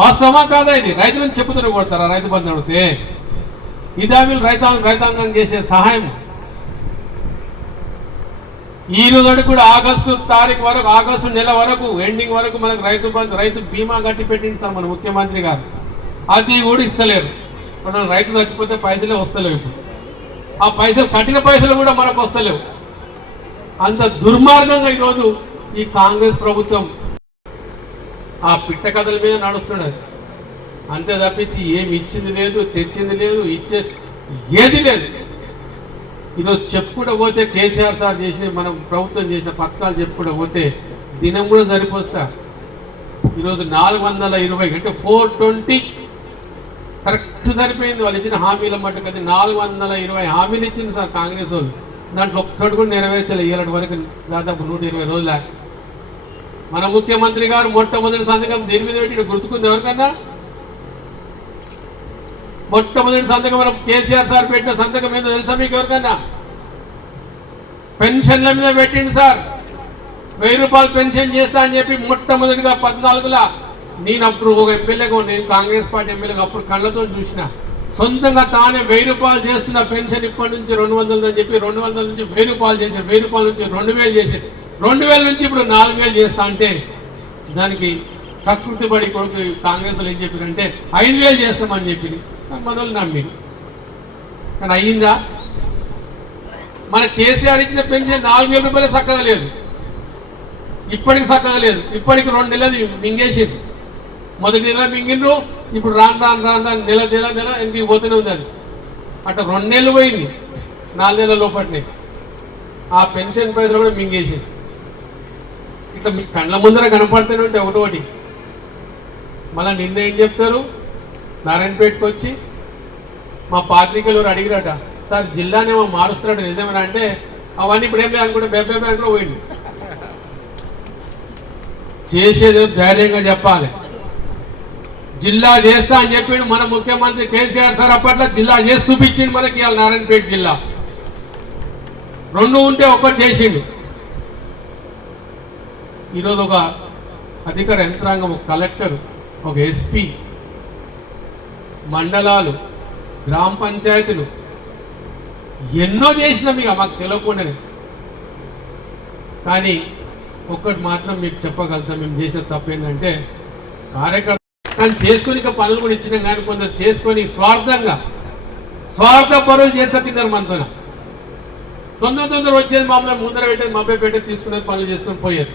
వాస్తవమా కాదా ఇది? రైతులను చెప్పుతున్న కొడతారా రైతు బంధు అడిగితే? ఇదా వీళ్ళు రైతాంగం చేసే సహాయం? ఈ రోజు కూడా ఆగస్టు తారీఖు వరకు, ఆగస్టు నెల వరకు ఎండింగ్ వరకు మనకు రైతు బీమా కట్టి పెట్టింది సార్ మన ముఖ్యమంత్రి గారు. అది కూడా ఇస్తలేరు. మనం రైతు చచ్చిపోతే పైసలే వస్తలేవు. ఇప్పుడు ఆ పైసలు కట్టిన పైసలు కూడా మనకు వస్తలేవు. అంత దుర్మార్గంగా ఈరోజు ఈ కాంగ్రెస్ ప్రభుత్వం ఆ పిట్ట కథల మీద నడుస్తున్నది. అంతే తప్పించి ఏమి ఇచ్చింది లేదు, తెచ్చింది లేదు, ఏది లేదు. ఈరోజు చెప్పుకుంటూ పోతే కేసీఆర్ సార్ చేసిన, మనం ప్రభుత్వం చేసిన పథకాలు చెప్పుకుంటూ పోతే దినం కూడా సరిపోదు సార్. ఈరోజు 420 అంటే 420 కరెక్ట్ సరిపోయింది. వాళ్ళు ఇచ్చిన హామీల మట్టుకు అది 420 హామీలు ఇచ్చింది సార్ కాంగ్రెస్ వాళ్ళు. దాంట్లో ఒక్కటి కూడా నెరవేర్చలే ఇలాంటి వరకు. దాదాపు 120 రోజుల మన ముఖ్యమంత్రి గారు మొట్టమొదటి సంతకం దేని మీద పెట్టి గుర్తుకుంది ఎవరికన్నా? మొట్టమొదటి సంతకం మనం కేసీఆర్ సార్ పెట్టిన సంతకం ఏదో తెలుసా మీకు ఎవరికన్నా? పెన్షన్ల మీద పెట్టింది సార్. 1000 రూపాయలు పెన్షన్ చేస్తా అని చెప్పి మొట్టమొదటిగా 14లో నేను అప్పుడు ఒక ఎమ్మెల్యేగా, నేను కాంగ్రెస్ పార్టీ ఎమ్మెల్యేగా అప్పుడు కళ్ళతో చూసిన. సొంతంగా తానే 1000 రూపాయలు చేస్తున్న పెన్షన్ ఇప్పటి నుంచి 200 అని చెప్పి 200 నుంచి 1000 రూపాయలు చేసి 1000 రూపాయల నుంచి 2000 చేసి 2000 నుంచి ఇప్పుడు 4000 చేస్తా అంటే దానికి ప్రకృతి పడి కొడుకు కాంగ్రెస్ వాళ్ళు ఏం చెప్పారంటే 5000 చేస్తామని చెప్పింది. మనోళ్ళు నమ్మింది. కానీ అయ్యిందా? మన కేసీఆర్ ఇచ్చిన పెన్షన్ 4000 రూపాయలు చక్కగా లేదు, ఇప్పటికి చక్కగా లేదు. ఇప్పటికి 2 నెలలు మింగేసింది. మొదటి నెల మింగిండ్రు, ఇప్పుడు రాను నెల ఎందుకు పోతూనే ఉంది. అది అట్లా 2 నెలలు పోయింది, 4 నెలల లోపటినే ఆ పెన్షన్ పైసలు కూడా మింగేసింది. ఇట్లా మీ కళ్ళ ముందర కనపడుతూనే ఉంటే ఒకటి. మళ్ళీ నిన్న ఏం చెప్తారు, నారాయణపేటకు వచ్చి మా పాత్రికలు అడిగిరట, సార్ జిల్లానేమో మారుస్తున్నాడు నిజమేనా అంటే, అవన్నీ ఇప్పుడు ఏం లేదనుకుంటే బెబ్బే బ్యాంకులో పోయింది. చేసేది ధైర్యంగా చెప్పాలి. జిల్లా చేస్తా అని చెప్పిండు మన ముఖ్యమంత్రి కేసీఆర్ సార్. అప్పట్లో జిల్లా చేసి చూపించిండు మనకి. ఇవాళ నారాయణపేట జిల్లా 2 ఉంటే ఒక్కటి చేసిండు. ఈరోజు ఒక అధికార యంత్రాంగం, ఒక కలెక్టర్, ఒక ఎస్పీ, మండలాలు, గ్రామ పంచాయతీలు ఎన్నో చేసినా మీకు మాకు తెలియకుండానే. కానీ ఒక్కటి మాత్రం మీకు చెప్పగలుగుతాం, మేము చేసిన తప్పు ఏంటంటే కార్యకర్త కానీ చేసుకుని పనులు కూడా ఇచ్చినాం. కానీ కొందరు చేసుకొని స్వార్థ పనులు చేసుకొని తిన్నారు మనతో. తొందర వచ్చేది మామూలుగా ముందర పెట్టేది, మబ్బై పెట్టేది, తీసుకునేది, పనులు చేసుకొని పోయేది.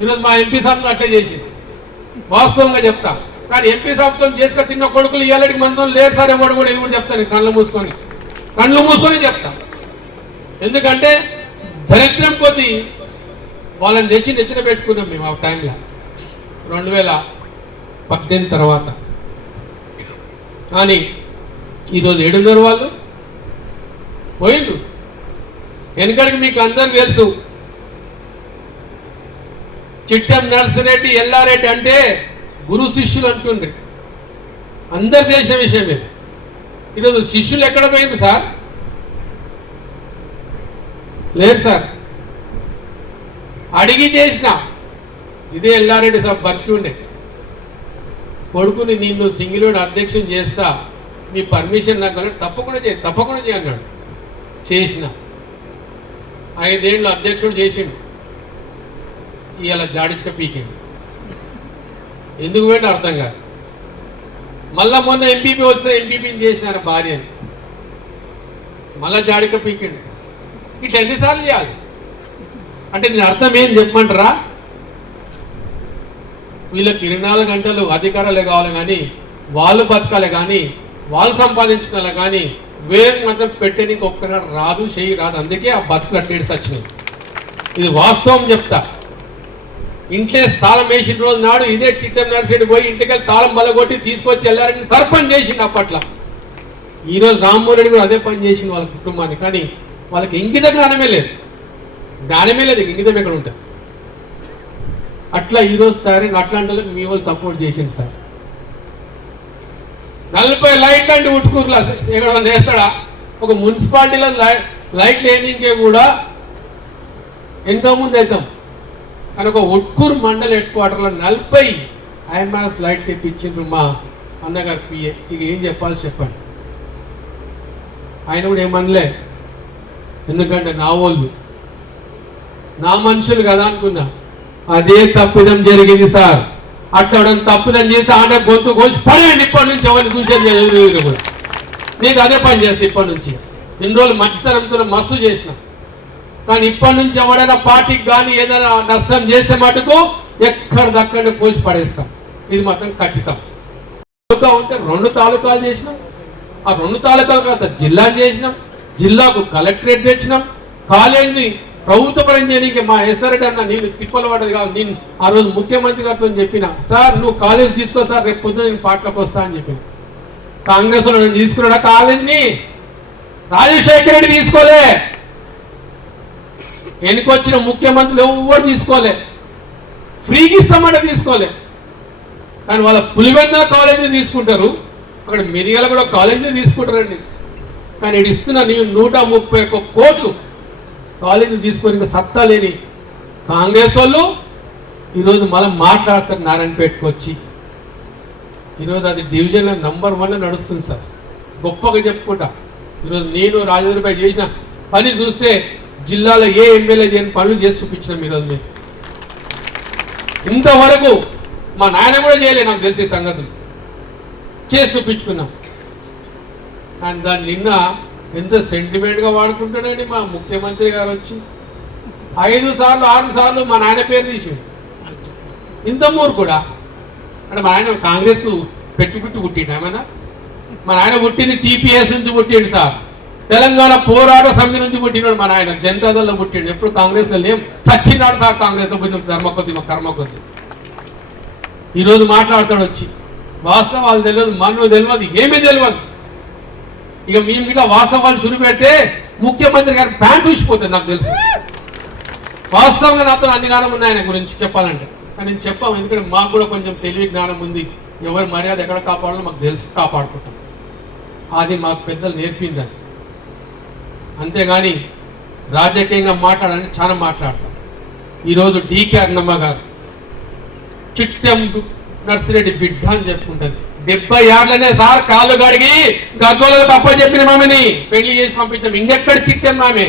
ఈరోజు మా ఎంపీ సాబ్లు అట్లే చేసింది, వాస్తవంగా చెప్తా. కానీ ఎంపీ సాబ్తో చేసుకొని తిన్న కొడుకులు ఇవాళకి మనతో లేరు సార్. ఎవడు కూడా ఇది కూడా చెప్తాను, కళ్ళు మూసుకొని చెప్తా. ఎందుకంటే దరిద్రం కొద్దీ వాళ్ళని తెచ్చి నెత్తిన పెట్టుకున్నాం మేము ఆ టైంలో 2018 తర్వాత. కానీ ఈరోజు 7 వాళ్ళు పోయిండు. వెనకడికి మీకు అందరికి తెలుసు, చిట్టం నర్సిరెడ్డి ఎల్లారెడ్డి అంటే గురు శిష్యులు అంటుండ్రి, అందరు తెలిసిన విషయం ఇది. ఈరోజు శిష్యులు ఎక్కడ పోయింది సార్? లేదు సార్. అడిగి చేసిన ఇదే ఎల్లారెడ్డి సార్ బతికి ఉండే, కొడుకుని నిన్ను సింగిలోడ్ అధ్యక్షుని చేస్తా, మీ పర్మిషన్ నాకు తప్పకుండా చేయి అన్నాడు. చేసిన 5 ఏళ్ళు అధ్యక్షుడు చేసిండు. ఇవాళ జాడిచ్చుక పీకిండు. ఎందుకు పోయినా అర్థం కాదు. మళ్ళా మొన్న ఎంపీపీ వస్తే ఎంపీపీని చేసినారు భార్యని, మళ్ళా జాడిక పీకిండు. ఇట్లా ఎన్నిసార్లు చేయాలి అంటే దీని అర్థం ఏం చెప్పమంటారా? వీళ్ళకి 24 గంటలు అధికారాలే కావాలి కానీ వాళ్ళు బతకాలి కానీ వాళ్ళు సంపాదించుకోవాలి కానీ వేరే మాత్రం పెట్టడానికి ఒక్కనాడు రాదు, చెయ్యి రాదు. అందుకే ఆ బతుకులు అట్టేసి వచ్చినాయి. ఇది వాస్తవం చెప్తా. ఇంట్లో తాళం వేసిన రోజు నాడు ఇదే చిట్టం నర్సిరెడ్డి పోయి ఇంటికి తాళం బలగొట్టి తీసుకొచ్చి వెళ్ళారని సర్పంచ్ చేసిండు అప్పట్లో. ఈరోజు రామ్మోహన్ రెడ్డి కూడా అదే పని చేసింది వాళ్ళ కుటుంబాన్ని. కానీ వాళ్ళకి ఇంగిత జ్ఞానమే లేదు, ఇంగితం ఎక్కడ ఉంటుంది. అట్లా ఈరోజు తయారైన అట్లాంటి మీ వాళ్ళు సపోర్ట్ చేసింది సార్. 40 లైట్లు అంటే ఉట్టుకూరులా ఎక్కడ వేస్తాడా? ఒక మున్సిపాలిటీలో లైట్లు వేయనికే కూడా ఎంతో ముందు అవుతాం. కానీ ఒక ఉట్కూరు మండల హెడ్ క్వార్టర్లో 40 ఐమాస్ లైట్ తెప్పించిండ్రు మా అన్నగారు పిఏ. ఇక ఏం చెప్పాలి చెప్పండి. ఆయన కూడా ఏమనలే, ఎందుకంటే నా వాళ్ళు నా మనుషులు కదా అనుకున్నా. అదే తప్పిదం జరిగింది సార్. అట్లా తప్పిదం చేసి ఆడ గొంతు కోసి పడేయండి. ఇప్పటి నుంచి ఎవరిని కూర్చొని కూడా నేను అదే పని చేస్తాను. ఇప్పటి నుంచి ఇన్ని రోజులు మంచితనంతో మస్తు చేసిన, కానీ ఇప్పటి నుంచి ఎవడైనా పార్టీకి కానీ ఏదైనా నష్టం చేస్తే మటుకు ఎక్కడిదక్కడనే కోసి పడేస్తాం. ఇది మాత్రం ఖచ్చితం. ఉంటే 2 తాలూకాలు చేసినాం. ఆ 2 తాలూకాలు కాదు సార్, జిల్లాని చేసినాం. జిల్లాకు కలెక్టరేట్ తెచ్చినాం. కాలేజీని ప్రభుత్వ పరం చేయడానికి మా ఎస్ఆర్ఎడ్ అన్న నేను తిప్పలు పడ్డది కాదు. నేను ఆ రోజు ముఖ్యమంత్రి గారితో చెప్పిన, సార్ నువ్వు కాలేజ్ తీసుకో సార్, రేపు పొద్దున నేను పార్టీలోకి వస్తా అని చెప్పిన. కాంగ్రెస్ లో నేను తీసుకున్నాడు కాలేజ్ని. రాజశేఖర రెడ్డి తీసుకోలే, వెనుకొచ్చిన ముఖ్యమంత్రులు ఎవరు తీసుకోలే. ఫ్రీకి ఇస్తామంటే తీసుకోలే. కానీ వాళ్ళ పులివెందుల కాలేజీని తీసుకుంటారు, అక్కడ మిరియాల కూడా కాలేజీని తీసుకుంటారండి. కానీ ఇది ఇస్తున్నా నేను 131 కోట్లు కాలేజీ తీసుకొని ఇంకా సత్తా లేని కాంగ్రెస్ వాళ్ళు ఈరోజు మళ్ళీ మాట్లాడతారు నారాయణపేటకు వచ్చి. ఈరోజు అది డివిజన్లో నంబర్ 1 నడుస్తుంది సార్. గొప్పగా చెప్పుకుంటా. ఈరోజు నేను రాజేంద్ర భాయ్ చేసిన పని చూస్తే జిల్లాలో ఏ ఎమ్మెల్యే చేయని పనులు చేసి చూపించినాం. ఈరోజు మేము ఇంతవరకు మా నాయన కూడా చేయలే, నాకు తెలిసే సంగతులు చేసి చూపించుకున్నాం. కానీ దాన్ని నిన్న ఎంత సెంటిమెంట్గా వాడుకుంటాడండి మా ముఖ్యమంత్రి గారు వచ్చి 5 సార్లు 6 సార్లు మా నాయన పేరు తీసి. ఇంత మూరు కూడా అంటే మా ఆయన కాంగ్రెస్కు పెట్టి పుట్టిండు ఏమన్నా? మా నాయన పుట్టింది టీపీఎస్ నుంచి పుట్టిండు సార్. తెలంగాణ పోరాట సమితి నుంచి పుట్టినాడు మా నాయన. జనతాదళలో పుట్టిండు. ఎప్పుడు కాంగ్రెస్లో లేం, సచ్చినాడు సార్ కాంగ్రెస్లో పుట్టిన ధర్మ కొద్ది మా కర్మ కొద్ది. ఈరోజు మాట్లాడతాడు వచ్చి. వాస్తవాలు తెలియదు, మనకు తెలియదు, ఏమీ తెలియదు. ఇక మేము ఇట్లా వాస్తవాలు శురు పెడితే ముఖ్యమంత్రి గారి ప్యాంట్ ఊసిపోతుంది నాకు తెలుసు. వాస్తవంగా నాతో అన్ని జ్ఞానం ఉన్నాయి ఆయన గురించి చెప్పాలంటే. కానీ నేను చెప్పాము, ఎందుకంటే మాకు కూడా కొంచెం తెలివి జ్ఞానం ఉంది. ఎవరి మర్యాద ఎక్కడ కాపాడాలో మాకు తెలుసు, కాపాడుకుంటాం. అది మాకు పెద్దలు నేర్పిందని. అంతేగాని రాజకీయంగా మాట్లాడాలని చాలా మాట్లాడతాం. ఈరోజు డీకే అన్నమ్మ గారు చిట్టం నర్సిరెడ్డి బిడ్డ అని చెప్పుకుంటుంది. 70 ఏళ్లనే సార్ కాళ్ళు గడిగి గద్దోలకు తప్ప చెప్పిన మామని పెళ్లి చేసి పంపించాం. ఇంకెక్కడ చిట్టం మామే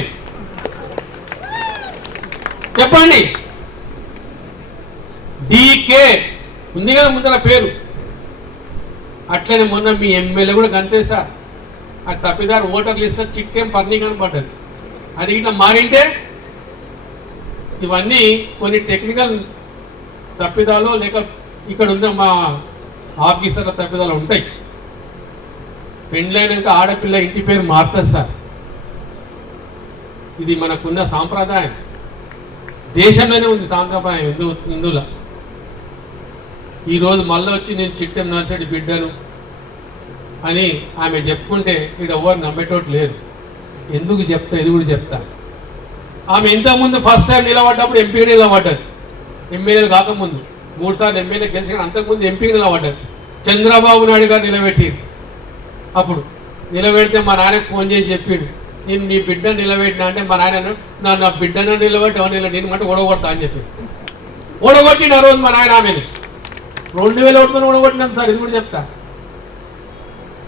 చెప్పండి. డీకే ఉంది కదా ముందర పేరు. అట్లనే మొన్న మీ ఎమ్మెల్యే కూడా గంతే సార్. ఆ తప్పిదారు ఓటర్ లిస్ట్ చిట్టేం పర్నీ కనపడ్డది. అది ఇట్లా మారింటే ఇవన్నీ కొన్ని టెక్నికల్ తప్పిదాలు లేక ఇక్కడ ఉన్న మా ఆఫీసర్ల తప్పిదాలు ఉంటాయి. పెండ్లైనాక ఆడపిల్ల ఇంటి పేరు మారుతుంది సార్. ఇది మనకున్న సాంప్రదాయం. దేశంలోనే ఉంది సాంప్రదాయం హిందువుల. ఈరోజు మళ్ళీ వచ్చి నేను చిట్టం నర్సిరెడ్డి బిడ్డను అని ఆమె చెప్పుకుంటే ఇక్కడ ఎవరు నమ్మేటోటి లేరు. ఎందుకు చెప్తా, ఇది కూడా చెప్తా. ఆమె ఇంతకుముందు ఫస్ట్ టైం నిలబడ్డప్పుడు ఎంపీ నిలబడ్డది. ఎమ్మెల్యేలు కాకముందు 3 సార్లు ఎమ్మెల్యే గెలిచిన అంతకుముందు ఎంపీకి నిలబడ్డారు. చంద్రబాబు నాయుడు గారు నిలబెట్టారు. అప్పుడు నిలబెడితే మా నాన్నకు ఫోన్ చేసి చెప్పాడు, నేను నీ బిడ్డ నిలబెట్టినా అంటే మా నాయన నా బిడ్డను నిలబెట్టి నేను అంటే ఓడగొడతా అని చెప్పి ఓడగొట్టిన రోజు మా నాయన ఆమెను 2000 ఓటుతో ఓడగొట్టినాం సార్. ఇది కూడా చెప్తా.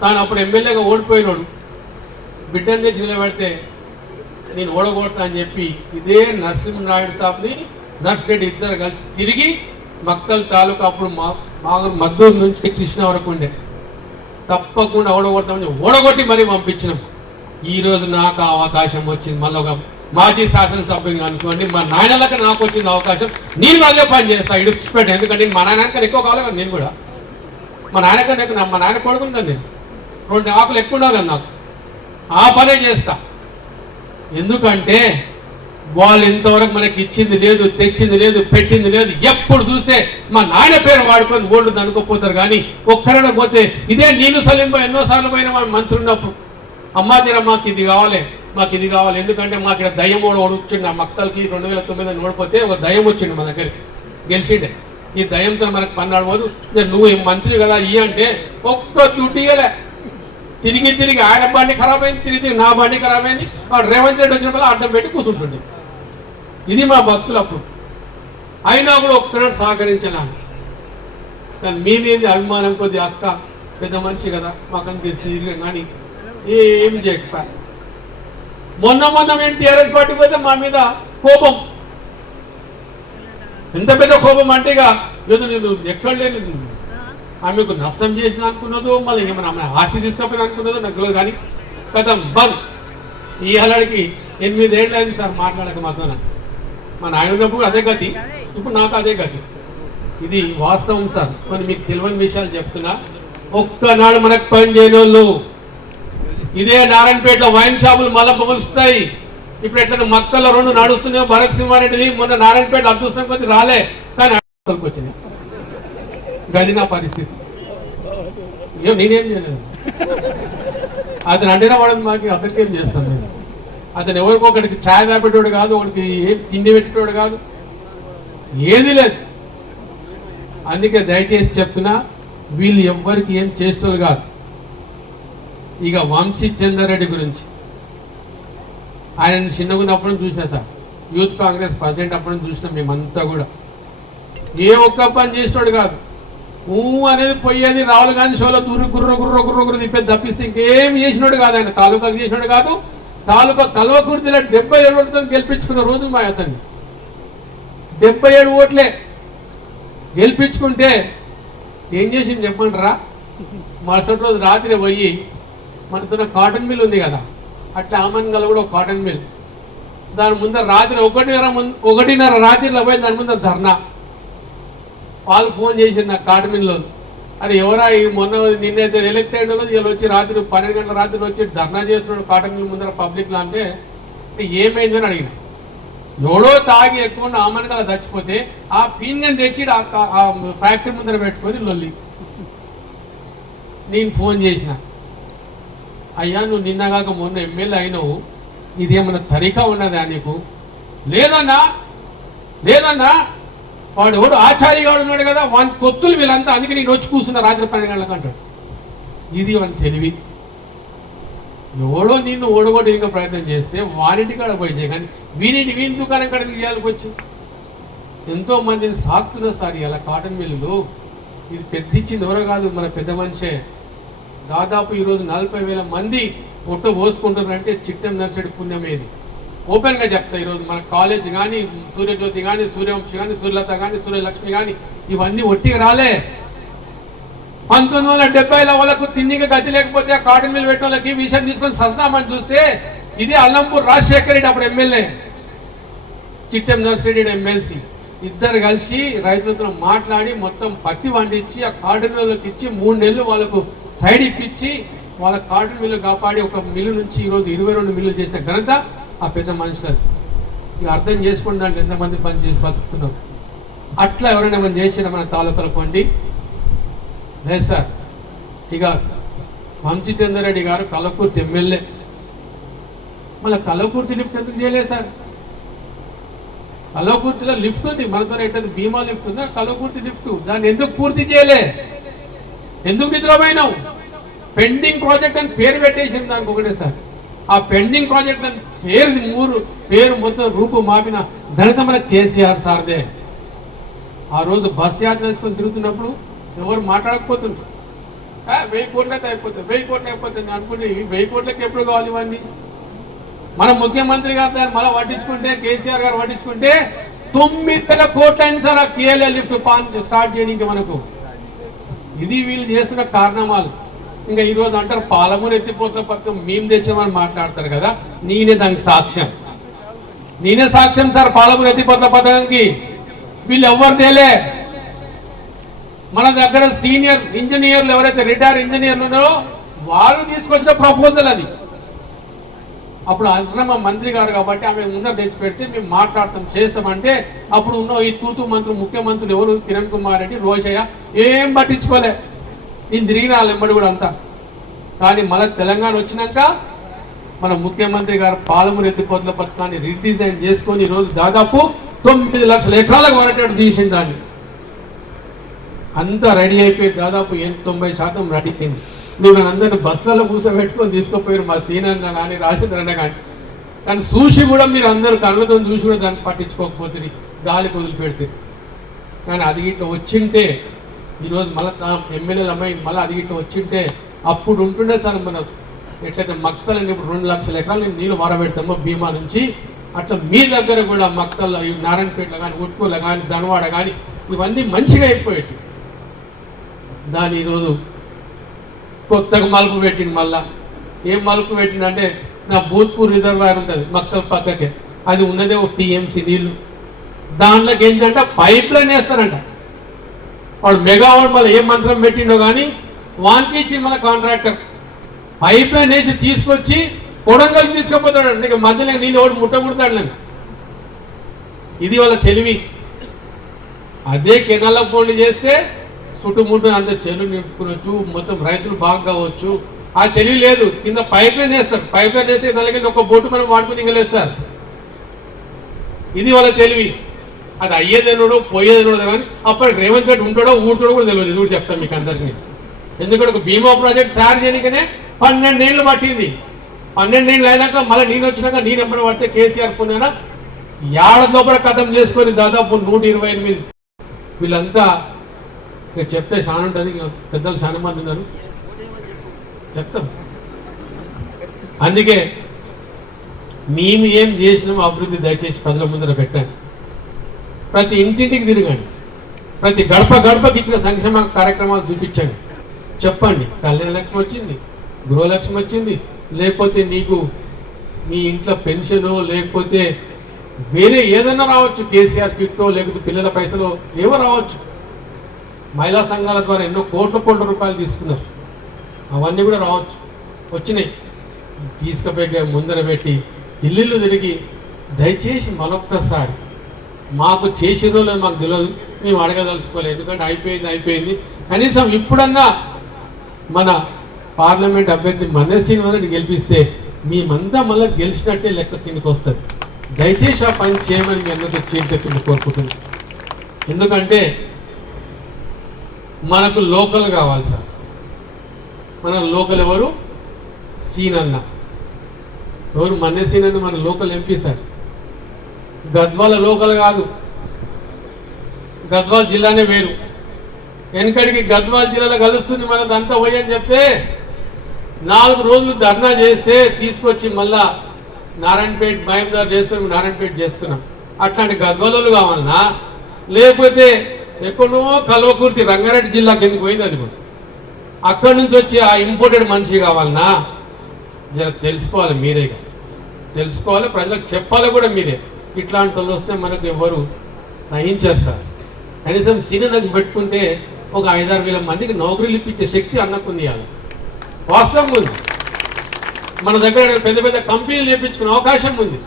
తాను అప్పుడు ఎమ్మెల్యేగా ఓడిపోయినాడు, బిడ్డను తెచ్చి నిలబెడితే నేను ఓడగొడతా అని చెప్పి ఇదే నరసింహనాయుడు సాబ్ని నర్సిరెడ్డి ఇద్దరు కలిసి తిరిగి మక్తల్ తాలూకా అప్పుడు మద్దూరు నుంచి కృష్ణ వరకు ఉండే తప్పకుండా ఓడగొడతామని ఓడగొట్టి మరీ పంపించినాం. ఈరోజు నాకు అవకాశం వచ్చింది, మళ్ళీ ఒక మాజీ శాసనసభ్యుని అనుకోండి, మా నాయనలకు నాకు వచ్చింది అవకాశం. నేను అదే పని చేస్తాను ఇడిచిపెట్టాను. ఎందుకంటే మా నాయన కన్నా ఎక్కువ కావాలి కదా, నేను కూడా మా నాయన కన్నా ఎక్కువ మా నాయన కొడుకుని కదా, నేను 2 ఆకులు ఎక్కువ ఉండాలి కదా, నాకు ఆ పనే చేస్తా. ఎందుకంటే వాళ్ళు ఇంతవరకు మనకి ఇచ్చింది లేదు, తెచ్చింది లేదు, పెట్టింది లేదు. ఎప్పుడు చూస్తే మా నాయన పేరు వాడుకొని ఓళ్ళు అనుకోపోతారు. కానీ ఒక్కరైనా పోతే ఇదే నేను సలీంబా ఎన్నోసార్లు పోయిన మంత్రి ఉన్నప్పుడు, అమ్మా తీరా మాకు ఇది కావాలి, మాకు ఇది కావాలి. ఎందుకంటే మాకు ఇక్కడ దయ్యం ఓడిచ్చిండు. ఆ మక్తలకి 2009 ఓడిపోతే ఒక దయ్యం వచ్చిండు మా దగ్గరికి, గెలిచిండే. ఈ దయ్యంతో మనకు పన్నాడు పోదు. నువ్వు మంత్రి కదా ఇయ్య అంటే ఒక్క దుడ్డు ఇయ్యలే. తిరిగి తిరిగి ఆయన బండి ఖరాబ్ అయింది, తిరిగి నా బండి ఖరాబ్ అయింది. వాడు రేవంత్ రెడ్డి వచ్చిన వల్ల అడ్డం పెట్టి కూర్చుంటుండే. ఇది మా బతుకులు అప్పుడు. అయినా కూడా ఒక్కనాడు సహకరించలేను. కానీ మేమేంది అభిమానం కొద్ది అక్క పెద్ద మనిషి కదా మాకంత తిరిగి కానీ ఏమి చేయకపోయా. మొన్న మేము టీఆర్ఎస్ పార్టీకి పోతే మా మీద కోపం, ఎంత పెద్ద కోపం అంటే ఇక ఏదో నేను ఎక్కడ లేని ఆమెకు నష్టం చేసిన అనుకున్నదో, మళ్ళీ ఏమైనా ఆమె ఆస్తి తీసుకపోయిన అనుకున్నదో నాకు తెలియదు. కానీ కథం బంద్. ఈ హలాడికి 8 ఏళ్ళు అయింది సార్ మాట్లాడక మాతో. మా నాయన ఉన్నప్పుడు అదే గతి, ఇప్పుడు నాకు అదే గతి. ఇది వాస్తవం సార్. కొన్ని మీకు తెలియని విషయాలు చెప్తున్నా. ఒక్కనాడు మనకు పని చేయని వాళ్ళు ఇదే నారాయణపేటలో వైన్ షాపులు మళ్ళా పొగులుస్తాయి. ఇప్పుడు ఎట్లా మక్కల్లో 2 నడుస్తున్నాయో భరత్ సింహారెడ్డిది మొన్న నారాయణపేట అదృష్టం కొద్ది రాలే, కానీ వచ్చింది. గది నా పరిస్థితి. నేనేం చేయలేదు. అతను అంటేనే పడదు, మాకు అతనికి ఏం చేస్తాను నేను. అతను ఎవరికొకటికి ఛాయ్ తాపెట్టేవాడు కాదు, ఒకటికి ఏం తిండి పెట్టేవాడు కాదు, ఏది లేదు. అందుకే దయచేసి చెప్తున్నా, వీళ్ళు ఎవ్వరికి ఏం చేసేవాళ్ళు కాదు. ఇక వంశీ చంద్రారెడ్డి గురించి ఆయన చిన్నగున్నప్పుడు చూసినా సార్, యూత్ కాంగ్రెస్ ప్రెసిడెంట్ అప్పుడు చూసినాం మేమంతా కూడా. ఏ ఒక్క పని చేసేవాడు కాదు. అనేది పోయేది రావులు కానీ షోలో గుర్ర తిప్పేది తప్పిస్తే ఇంకేం చేసినాడు కాదు. ఆయన తాలూకాకు చేసినాడు కాదు. తాలూకా కల్వకుర్తిలో 77 ఓట్లతో గెలిపించుకున్న రోజు మా అతన్ని 77 ఓట్లే గెలిపించుకుంటే ఏం చేసింది చెప్పండిరా. మరుసటి రోజు రాత్రి పోయి మనతో కాటన్ మిల్ ఉంది కదా, అట్లా ఆమన్గల్ కూడా ఒక కాటన్ మిల్, దాని ముందర రాత్రి 1:30 రాత్రిలో పోయి దాని ముందర ధర్నా. వాళ్ళు ఫోన్ చేసింది నాకు కాటన్ మిల్లో, అరే ఎవరా మొన్న నిన్నైతే ఎలక్ట్ అయిన వీళ్ళు వచ్చి రాత్రి 12 గంటల రాత్రి వచ్చి ధర్నా చేస్తున్నాడు కాటన్ మిల్ ముందర పబ్లిక్లో అంటే ఏమైందని అడిగిన. ఎవడో తాగి ఎక్కువ ఆమన్గల చచ్చిపోతే ఆ పీన్గని తెచ్చి ఆ ఫ్యాక్టరీ ముందర పెట్టుకొని లొల్లి. నేను ఫోన్ చేసిన, అయ్యా నువ్వు నిన్నగాక మొన్న ఎమ్మెల్యే అయినావు, ఇదేమన్నా తరికా ఉన్నదా నీకు? లేదన్నా వాడు ఎవడు ఆచార్యగా ఉన్నాడు కదా, వాని పొత్తులు వీళ్ళంతా, అందుకే నేను వచ్చి కూర్చున్నా రాత్రి 12 గంటలకు అంటాడు. ఇది వాని తెలివి. ఎవడో నిన్ను ఓడగొట్టడానికి ప్రయత్నం చేస్తే వారింటి కాడ పోయి, కానీ వీని దుకాణం కాడికి చేయాల్సి వచ్చి ఎంతో మందిని సాగుతున్నారు సార్ ఇలా కాటన్ మిల్లులు. ఇది పెద్ద ఇచ్చింది ఎవరో కాదు, మన పెద్ద మనిషే. దాదాపు ఈరోజు 40,000 మంది పొట్ట పోసుకుంటున్నారంటే చిట్టం నర్సెడ్ పుణ్యమేది. ఓపెన్గా చెప్తా, ఈరోజు మన కాలేజ్ కానీ, సూర్యజ్యోతి కానీ, సూర్యవంశి కానీ, సూర్యలత కానీ, సూర్యలక్ష్మి కానీ ఇవన్నీ ఒట్టిగా రాలే. 1970లో వాళ్ళకు తిన్నిగా గతి లేకపోతే ఆ కాటన్ మిల్ పెట్టిన వాళ్ళకి విషయం తీసుకొని సస్తామని చూస్తే ఇది అల్లంపూర్ రాజశేఖర్ రెడ్డి అప్పుడు ఎమ్మెల్యే, చిట్టెం నర్సిరెడ్డి ఎమ్మెల్సీ ఇద్దరు కలిసి రైతులతో మాట్లాడి మొత్తం పత్తి వండించి ఆ కాటన్ మిల్లుకి ఇచ్చి 3 నెలలు వాళ్ళకు సైడ్ ఇప్పించి వాళ్ళ కాటన్ మిల్లు కాపాడి ఒక మిల్లు నుంచి ఈరోజు 22 మిల్లులు చేసిన ఘనత ఆ పెద్ద మనుషులు. ఇక అర్థం చేసుకోండి దాంట్లో ఎంతమంది పని చేసి బతుకుతున్నాం. అట్లా ఎవరైనా మనం చేసిన మన తాలూకాల పండి లేదు సార్. ఇక వంశీ చంద్రారెడ్డి గారు కల్లకుర్తి ఎమ్మెల్యే, మళ్ళీ కల్లకుర్తి లిఫ్ట్ ఎందుకు చేయలేదు సార్? కల్వకుర్తిలో లిఫ్ట్ ఉంది, మనతో ఎట్లా భీమా లిఫ్ట్ ఉందా, కల్వకుర్తి లిఫ్ట్. దాన్ని ఎందుకు పూర్తి చేయలే? ఎందుకు నిద్రపోయినావు? పెండింగ్ ప్రాజెక్ట్ అని పేరు పెట్టేసింది దానికి ఒకటేసారి. ఆ పెండింగ్ ప్రాజెక్ట్ అని పేరు మొత్తం రూపు మాపిన ఘనత మన కేసీఆర్ సార్దే. ఆ రోజు బస్ యాత్ర వేసుకొని తిరుగుతున్నప్పుడు ఎవరు మాట్లాడకపోతున్నారు. 1000 కోట్లయితే అయిపోతుంది, 1000 కోట్లు అయిపోతుంది అనుకుని 1000 కోట్లకి ఎప్పుడు కావాలి ఇవన్నీ? మన ముఖ్యమంత్రి గారు దాన్ని మళ్ళీ పట్టించుకుంటే, కేసీఆర్ గారు పట్టించుకుంటే 900 కోట్లు అయింది సార్ ఆ కేఎల్ఏ లిఫ్ట్ స్టార్ట్ చేయడానికి మనకు. ఇది వీళ్ళు చేస్తున్న కారణాలు. ఇంకా ఈ రోజు అంటారు పాలమూరు ఎత్తిపోతల పథకం మేము తెచ్చామని మాట్లాడతారు కదా, నేనే దానికి సాక్ష్యం. నేనే సాక్ష్యం సార్ పాలమూరు ఎత్తిపోతల పథకానికి. వీళ్ళు ఎవరు తేలే. మన దగ్గర సీనియర్ ఇంజనీర్లు ఎవరైతే రిటైర్ ఇంజనీర్లు ఉన్నారో వాళ్ళు తీసుకొచ్చిన ప్రపోజల్ అది. అప్పుడు అన్నమ్మ మంత్రి గారు కాబట్టి ఆమె ముందర తెచ్చి పెడితే మేము మాట్లాడతాం చేస్తామంటే అప్పుడు ఉన్న ఈ తూతు మంత్రులు ముఖ్యమంత్రులు ఎవరు, కిరణ్ కుమార్ రెడ్డి, రోషయ్య ఏం పట్టించుకోలే. నేను తిరిగిన వాళ్ళ వెంబడి కూడా అంతా. కానీ మళ్ళీ తెలంగాణ వచ్చినాక మన ముఖ్యమంత్రి గారు పాలమూరు ఎత్తిపోతల పథకాన్ని రీడిజైన్ చేసుకొని ఈరోజు దాదాపు 9 లక్షల ఎకరాలకు వరటట్టు తీసింది. దాన్ని అంతా రెడీ అయిపోయి దాదాపు 90% రెడీ అయింది. నువ్వు నన్ను అందరినీ బస్సులలో కూర్చోబెట్టుకొని తీసుకుపోయారు మా సీనన్న కానీ రాజేంద్ర అన్న కానీ. కానీ చూసి కూడా మీరు అందరూ కళ్ళతో చూసి కూడా దాన్ని పట్టించుకోకపోతుంది, గాలి వదిలిపెడితే. కానీ అది ఇట్లా వచ్చింటే ఈరోజు మళ్ళీ ఎమ్మెల్యేలు అమ్మాయి మళ్ళీ అది ఇట్లా వచ్చింటే అప్పుడు ఉంటుండే సార్ మనం ఎట్లయితే మక్తలని ఇప్పుడు 2 లక్షల ఎకరాలు నీళ్ళు వారబెడతామో భీమా నుంచి, అట్లా మీ దగ్గర కూడా మక్తల్లో నారాయణపేటలో కానీ, ఉట్కూలో కానీ, ధనవాడ కానీ ఇవన్నీ మంచిగా అయిపోయాయి. దాని ఈరోజు కొత్తగా మలుపు పెట్టింది. మళ్ళా ఏం మలుపు పెట్టిందంటే నా భూత్పూర్ రిజర్వాయర్ ఉంటుంది మక్తల పక్కకే, అది ఉన్నదే ఒక టీఎంసీ నీళ్లు. దాంట్లోకి ఏంటంటే పైప్ లైన్ వేస్తారంట. వాడు మెగావాట్ మళ్ళీ ఏ మంత్రం పెట్టిండో కానీ వానికి ఇచ్చి మన కాంట్రాక్టర్ పైప్ లైన్ వేసి తీసుకొచ్చి కొడంగల్కి తీసుకుపోతాడు. ఇక మధ్యలో నీళ్ళు ఒకటి ముట్టకూడతాడు నేను. ఇది వాళ్ళ తెలివి. అదే కెనాల పోండి చేస్తే చుట్టుముట్టు అంత చెరువు నింపుకోవచ్చు, మొత్తం రైతులు బాగా కావచ్చు. ఆ తెలివి లేదు. కింద పైప్ లైన్ వేస్తారు, పైప్ లైన్ వేస్తే దానికి ఒక బోటు మనం వాడుకుని ఇంకలేస్తారు. ఇది వాళ్ళ తెలివి. అది అయ్యేదన్నాడో పోయేదన్నాడో కానీ అప్పటికి రేవంత్ రెడ్డి ఉంటాడో ఊరుతాడో కూడా తెలియదు. ఇది కూడా చెప్తాను మీకు అందరికీ. ఎందుకంటే ఒక భీమా ప్రాజెక్ట్ తయారు చేయడానికనే 12 ఏళ్ళు పట్టింది. 12 ఏళ్ళు అయినాక మళ్ళీ నేను వచ్చినాక నేను ఎప్పుడు పడితే కేసీఆర్ పొందినా ఏడాది లోపల కథం చేసుకొని దాదాపు 128 వీళ్ళంతా చెప్తే చాలా ఉంటుంది. పెద్దలు చాలా మంది ఉన్నారు, చెప్తాం. అందుకే మేము ఏం చేసినామో అభివృద్ధి దయచేసి ప్రజల ముందర పెట్టండి. ప్రతి ఇంటింటికి తిరగండి, ప్రతి గడప గడపకి ఇచ్చిన సంక్షేమ కార్యక్రమాలు చూపించండి, చెప్పండి. కళ్యాణ లక్ష్మి వచ్చింది, గృహలక్ష్మి వచ్చింది, లేకపోతే నీకు మీ ఇంట్లో పెన్షను, లేకపోతే వేరే ఏదైనా రావచ్చు, కేసీఆర్ కిట్టో, లేకపోతే పిల్లల పైసలు ఏవో రావచ్చు. మహిళా సంఘాల ద్వారా ఎన్నో కోట్ల రూపాయలు తీసుకున్నారు, అవన్నీ కూడా రావచ్చు, వచ్చినాయి. తీసుకుపోయి ముందర పెట్టి ఇల్లు తిరిగి దయచేసి మరొక్కసారి మాకు చేసేదో లేదు మాకు తెలియదు, మేము అడగదలుచుకోలేదు. ఎందుకంటే అయిపోయింది. కనీసం ఇప్పుడన్నా మన పార్లమెంట్ అభ్యర్థి మనస్సీని గెలిపిస్తే మేమంతా మళ్ళీ గెలిచినట్టే లెక్క కిందకి వస్తుంది. దయచేసి ఆ పని చేయమని మీ అందరితో చేతులు కోరుకుంటున్నాను. ఎందుకంటే మనకు లోకల్ కావాలి సార్. మన లోకల్ ఎవరు? సీనన్న. ఎవరు? మన్నే సీనన్న మన local MP sir. Gadwal local కాదు, గద్వాల జిల్లానే వేరు. వెనకడికి గద్వాల జిల్లాలో కలుస్తుంది మనదంతా పోయి అని చెప్తే 4 రోజులు ధర్నా చేస్తే తీసుకొచ్చి మళ్ళా నారాయణపేట మహబూబ్నగర్ చేసుకుని నారాయణపేట చేసుకున్నాం. అట్లాంటి గద్వాలలు కావాలన్నా, లేకపోతే ఎక్కడో కల్వకుర్తి రంగారెడ్డి జిల్లా కిందకి పోయింది, అది కూడా అక్కడి నుంచి వచ్చి ఆ ఇంపోర్టెడ్ మనిషి కావాలన్నా జర తెలుసుకోవాలి, మీరే తెలుసుకోవాలి, ప్రజలకు చెప్పాలి కూడా మీరే. ఇట్లాంటి వాళ్ళు వస్తే మనకు ఎవరు సహించారు సార్. కనీసం సీనియర్లకు పెట్టుకుంటే ఒక 5-6 వేల మందికి నౌకరీలు ఇప్పించే శక్తి అన్నకుంది. వాస్తవం ఉంది. మన దగ్గర పెద్ద పెద్ద కంపెనీలు చేయించుకునే అవకాశం ఉంది.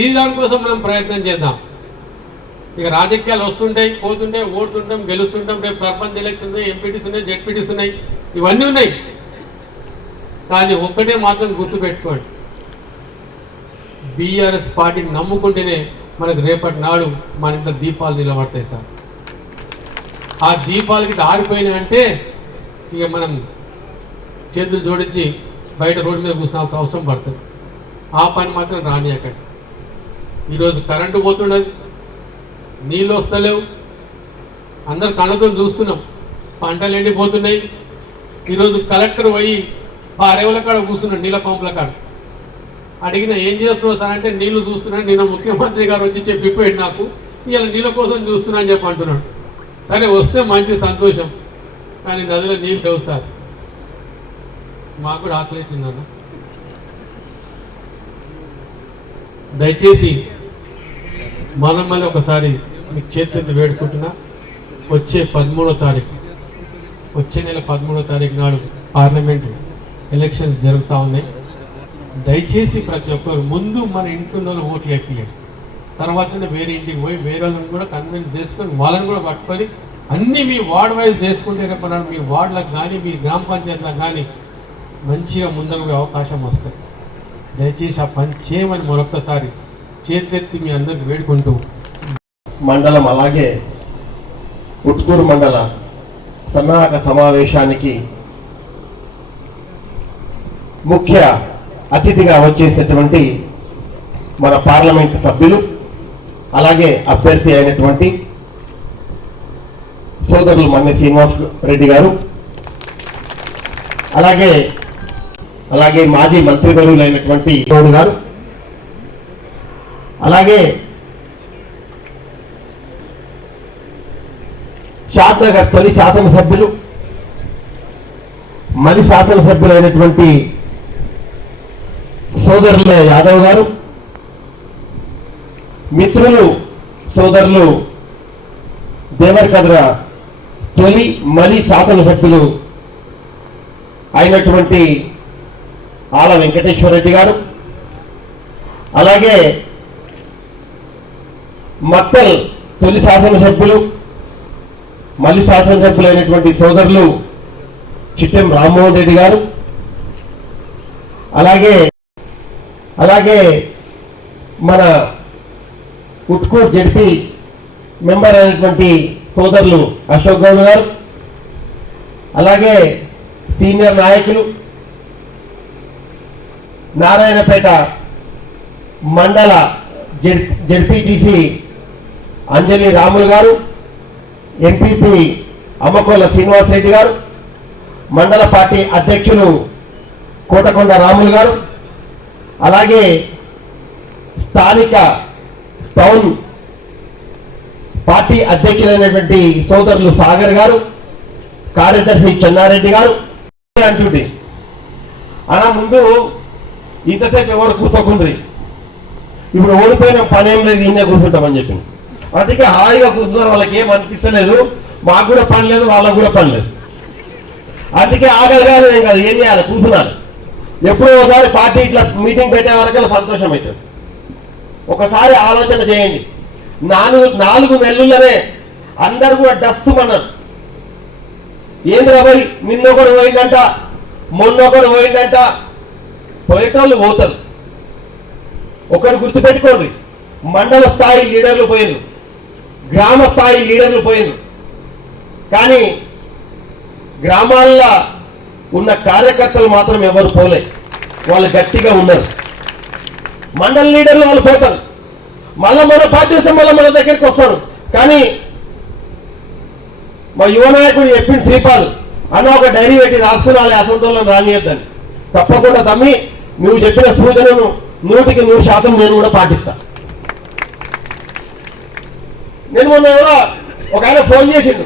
ఈ దానికోసం మనం ప్రయత్నం చేద్దాం. ఇక రాజకీయాలు వస్తుంటాయి, పోతుంటాయి, ఓడుతుంటాం, గెలుస్తుంటాం. రేపు సర్పంచ్ ఎలక్షన్ ఉన్నాయి, ఎంపీటీస్ ఉన్నాయి, జెడ్పీటీస్ ఉన్నాయి, ఇవన్నీ ఉన్నాయి. కానీ ఒక్కటే మాత్రం గుర్తుపెట్టుకోండి, బీఆర్ఎస్ పార్టీని నమ్ముకుంటేనే మనకు రేపటి నాడు మన ఇంట్లో దీపాలు నిలబడతాయి సార్. ఆ దీపాలకి ఆరిపోయినాయంటే ఇక మనం చేతులు జోడించి బయట రోడ్డు మీద కూర్చోవాల్సిన అవసరం పడుతుంది. ఆ పని మాత్రం రానియకండి. ఈరోజు కరెంటు పోతున్నది, నీళ్ళు వస్తలేవు, అందరు కళ్ళతో చూస్తున్నాం, పంటలు ఎండిపోతున్నాయి. ఈరోజు కలెక్టర్ పోయి ఆ రేవుల కాడ కూర్చున్నాడు, నీళ్ళ పంపుల కాడ. అడిగిన ఏం చేస్తున్నావు సార్ అంటే నీళ్లు చూస్తున్నాను, నిన్న ముఖ్యమంత్రి గారు వచ్చి చెప్పిపోయాడు నాకు, ఇవాళ నీళ్ళ కోసం చూస్తున్నా అని చెప్పి అంటున్నాడు. సరే వస్తే మంచి సంతోషం, కానీ నదిలో నీళ్ళు లేవు సార్. మాకు కూడా ఆకలి అవుతుందన్న. దయచేసి మనం మళ్ళీ ఒకసారి మీకు చేతులెత్తి వేడుకుంటున్నా, వచ్చే 13వ తారీఖు, వచ్చే నెల 13వ తారీఖు నాడు పార్లమెంట్ ఎలక్షన్స్ జరుగుతూ ఉన్నాయి. దయచేసి ప్రతి ఒక్కరు ముందు మన ఇంట్లో ఓట్లు వేపియండి, తర్వాతనే వేరే ఇంటికి పోయి వేరే వాళ్ళని కూడా కన్విన్స్ చేసుకొని వాళ్ళని కూడా పట్టుకొని అన్నీ మీ వార్డ్ వైజ్ చేసుకుంటే రేపు మీ వార్డులకు కానీ మీ గ్రామ పంచాయతీలకు కానీ మంచిగా ముందరకు అవకాశం వస్తుంది. దయచేసి ఆ పని చేయమని మరొక్కసారి చేతులెత్తి మీ అందరికి వేడుకుంటూ మండలం అలాగే ఉట్కూరు మండల సన్నాహక సమావేశానికి ముఖ్య అతిథిగా వచ్చేసినటువంటి మన పార్లమెంట్ సభ్యులు అలాగే అభ్యర్థి అయినటువంటి సోదరులు మన్నె శ్రీనివాస్ రెడ్డి గారు, అలాగే మాజీ మంత్రివర్యులైనటువంటి గౌడ్ గారు, అలాగే షాద్నగర్ తొలి శాసనసభ్యులు మరి శాసనసభ్యులైనటువంటి సోదరుల యాదవ్ గారు, మిత్రులు సోదరులు దేవరకద్ర తొలి మలి శాసనసభ్యులు అయినటువంటి ఆల వెంకటేశ్వర రెడ్డి గారు, అలాగే మక్తల్ తొలి శాసనసభ్యులు మళ్ళీ శాసనసభ్యులైనటువంటి సోదరులు చిట్టెం రామ్మోహన్ రెడ్డి గారు, అలాగే మన ఉట్కూర్ జడ్పీ మెంబర్ అయినటువంటి సోదరులు అశోక్ గౌడ్ గారు, అలాగే సీనియర్ నాయకులు నారాయణపేట మండల జడ్పీటీసీ అంజలి రాములు గారు, ఎంపీపీ అమ్మకోల శ్రీనివాసరెడ్డి గారు, మండల పార్టీ అధ్యక్షులు కోటకొండ రాములు గారు, అలాగే స్థానిక టౌన్ పార్టీ అధ్యక్షులైనటువంటి సోదరులు సాగర్ గారు, కార్యదర్శి చెన్నారెడ్డి గారు అంటుంటే అలా ముందు ఇంతసేపు ఎవరు కూర్చోకుండ్రి, ఇప్పుడు ఓడిపోయిన పని ఏం లేదు, ఈయన కూర్చుంటామని చెప్పింది. అందుకే హాయిగా కూర్చున్నారు, వాళ్ళకి ఏం అనిపిస్తలేదు, మాకు కూడా పని లేదు, వాళ్ళకు కూడా పని లేదు. అందుకే ఆగలిగాలి ఏం కాదు, ఏం చేయాలి, కూర్చున్నారు. ఎప్పుడో ఒకసారి పార్టీ ఇట్లా మీటింగ్ పెట్టే వరకల్లా సంతోషం అవుతుంది. ఒకసారి ఆలోచన చేయండి. 4 నెలల్లోనే అందరు కూడా డస్తుమన్నారు. ఏంది రాబోయ్, నిన్నొకడు పోయిందంట, మొన్నొకడు పోయిందంట. పోయేటోళ్ళు పోతారు. ఒకరు గుర్తుపెట్టుకోండి, మండల స్థాయి లీడర్లు పోయినారు, గ్రామ స్థాయి లీడర్లు పోయినారు, కానీ గ్రామాల్లో ఉన్న కార్యకర్తలు మాత్రం ఎవరు పోలే, వాళ్ళు గట్టిగా ఉన్నారు. మండల లీడర్లు వాళ్ళు పోతారు, మళ్ళీ మన పార్టీ మళ్ళీ మన దగ్గరికి వస్తారు. కానీ మా యువ నాయకుడు చెప్పింది శ్రీపాల్ అన్న, ఒక డైరీ పెట్టి రాసుకున్నాలి, అసంతోళన రానియద్దని. తప్పకుండా తమ్మి, నువ్వు చెప్పిన సూచనను 100% నేను కూడా పాటిస్తా. నేను మొన్న ఎవరో ఒక ఆయన ఫోన్ చేసిండు,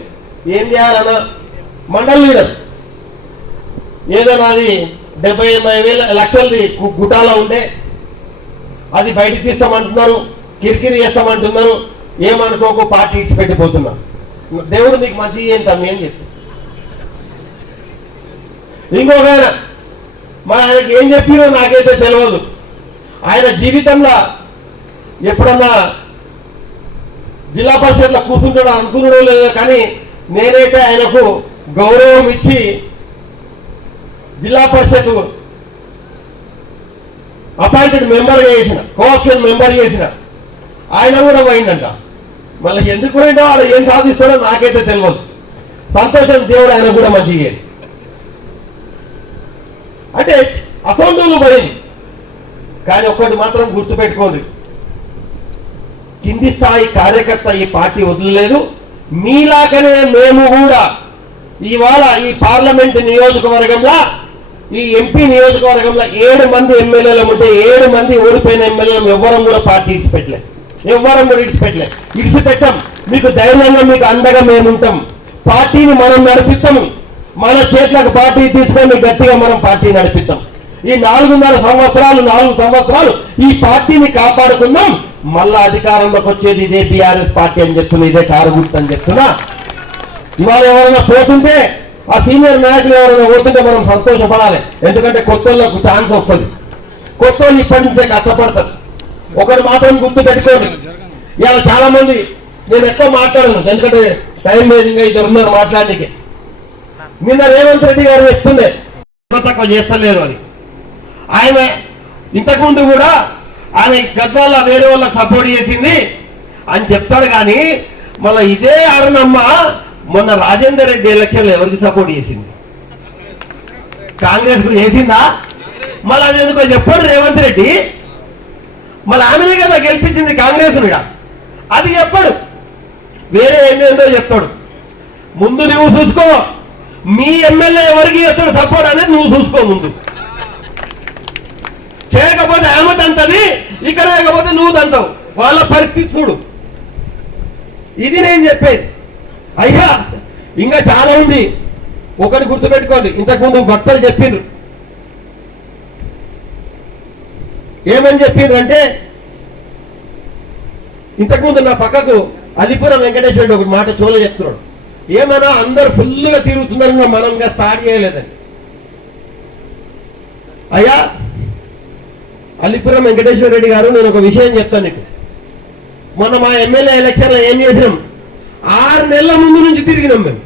ఏం చేయాలన్నా మండల లీడర్ ఏదో నాది 70-80 లక్షలది గుటాలో ఉండే, అది బయటికి తీస్తామంటున్నారు, కిరికిరి చేస్తామంటున్నారు, ఏమనుకోకు పార్టీ ఇచ్చి పెట్టిపోతున్నారు. దేవుడు నీకు మంచి ఏం తమ్మి అని చెప్తా. ఇంకొక ఆయన మరి ఆయనకి ఏం చెప్పినో నాకైతే తెలియదు. ఆయన జీవితంలో ఎప్పుడన్నా జిల్లా పరిషత్లో కూర్చుంటాడు అనుకున్నాడో లేదో, కానీ నేనైతే ఆయనకు గౌరవం ఇచ్చి జిల్లా పరిషత్ అపాయింటెడ్ మెంబర్ చేసిన, కోఆప్షన్ మెంబర్ చేసిన. ఆయన కూడా పోయిందంట. మళ్ళీ ఎందుకు పోయిందో ఆయన ఏం సాధిస్తాడో నాకైతే తెలియదు. సంతోషం, దేవుడు ఆయన కూడా మంచిగా. అంటే అసంతోషం పోయింది. కానీ ఒక్కటి మాత్రం గుర్తుపెట్టుకోండి, కింది స్థాయి కార్యకర్త ఈ పార్టీ వదలలేదు. మీలాగనే మేము కూడా ఇవాళ ఈ పార్లమెంట్ నియోజకవర్గంలో, ఈ ఎంపీ నియోజకవర్గంలో 7 మంది ఎమ్మెల్యేలు ఉంటే 7 మంది ఓడిపోయిన ఎమ్మెల్యేలు ఎవ్వరం కూడా పార్టీ ఇడిచిపెట్టలేదు. ఎవ్వరం కూడా ఇడిచిపెట్టాం. మీకు ధైర్యంగా, మీకు అండగా మేము ఉంటాం. పార్టీని మనం నడిపిస్తాం. మన చేతులకు పార్టీ తీసుకొని గట్టిగా మనం పార్టీ నడిపిస్తాం. ఈ 4 సంవత్సరాలు ఈ పార్టీని కాపాడుకుందాం. మళ్ళా అధికారంలోకి వచ్చేది ఇదే బీఆర్ఎస్ పార్టీ అని చెప్తున్నా, ఇదే కారు గుర్తు అని చెప్తున్నా. ఇవాళ ఎవరైనా పోతుంటే, ఆ సీనియర్ నాయకులు ఎవరైనా పోతుంటే మనం సంతోషపడాలి. ఎందుకంటే కొత్త వాళ్ళకు ఛాన్స్ వస్తుంది. కొత్త వాళ్ళు ఇప్పటి నుంచే కష్టపడతారు. ఒకటి మాత్రం గుర్తు పెట్టుకోండి, ఇవాళ చాలా మంది, నేను ఎక్కువ మాట్లాడను ఎందుకంటే టైం లేదు, ఇంకా 2 ఉన్నారు మాట్లాడడానికి. నిన్న రేవంత్ రెడ్డి గారు చెప్తుండే తక్కువ చేస్తలేరు అని. ఆయన ఇంతకుముందు కూడా ఆమె గద్వాల వేరే వాళ్ళకి సపోర్ట్ చేసింది అని చెప్తాడు. కానీ మళ్ళీ ఇదే అరుణమ్మ మొన్న రాజేందర్ రెడ్డి ఎలక్షన్లో ఎవరికి సపోర్ట్ చేసింది? కాంగ్రెస్ కు చేసిందా? మళ్ళీ అది ఎందుకో చెప్పాడు రేవంత్ రెడ్డి. మళ్ళీ ఆమెనే కదా గెలిపించింది కాంగ్రెస్. అది చెప్పాడు, వేరే ఏమేందో చెప్తాడు. ముందు నువ్వు చూసుకో, మీ ఎమ్మెల్యే ఎవరికి చేస్తాడు సపోర్ట్ అనేది నువ్వు చూసుకో. ముందు చేయకపోతే ఆమె తంతది, ఇక్కడ లేకపోతే నువ్వు తంతావు. వాళ్ళ పరిస్థితి చూడు. ఇది నేను చెప్పేది. అయ్యా ఇంకా చాలా ఉంది. ఒకటి గుర్తుపెట్టుకోండి, ఇంతకుముందు భక్తులు చెప్పిండ్రు. ఏమని చెప్పిండ్రు అంటే, ఇంతకుముందు నా పక్కకు అలిపురం వెంకటేశ్వర ఒక మాట చోలో చెప్తున్నాడు. ఏమన్నా అందరు ఫుల్గా తిరుగుతున్నారు, మనం ఇంకా స్టార్ట్ చేయలేదని. అయ్యా అలిపురం వెంకటేశ్వర రెడ్డి గారు, నేను ఒక విషయం చెప్తాను నీకు. మొన్న మా ఎమ్మెల్యే ఎలక్షన్లో ఏం చేసినాం? 6 నెలల ముందు నుంచి తిరిగినాం మేము.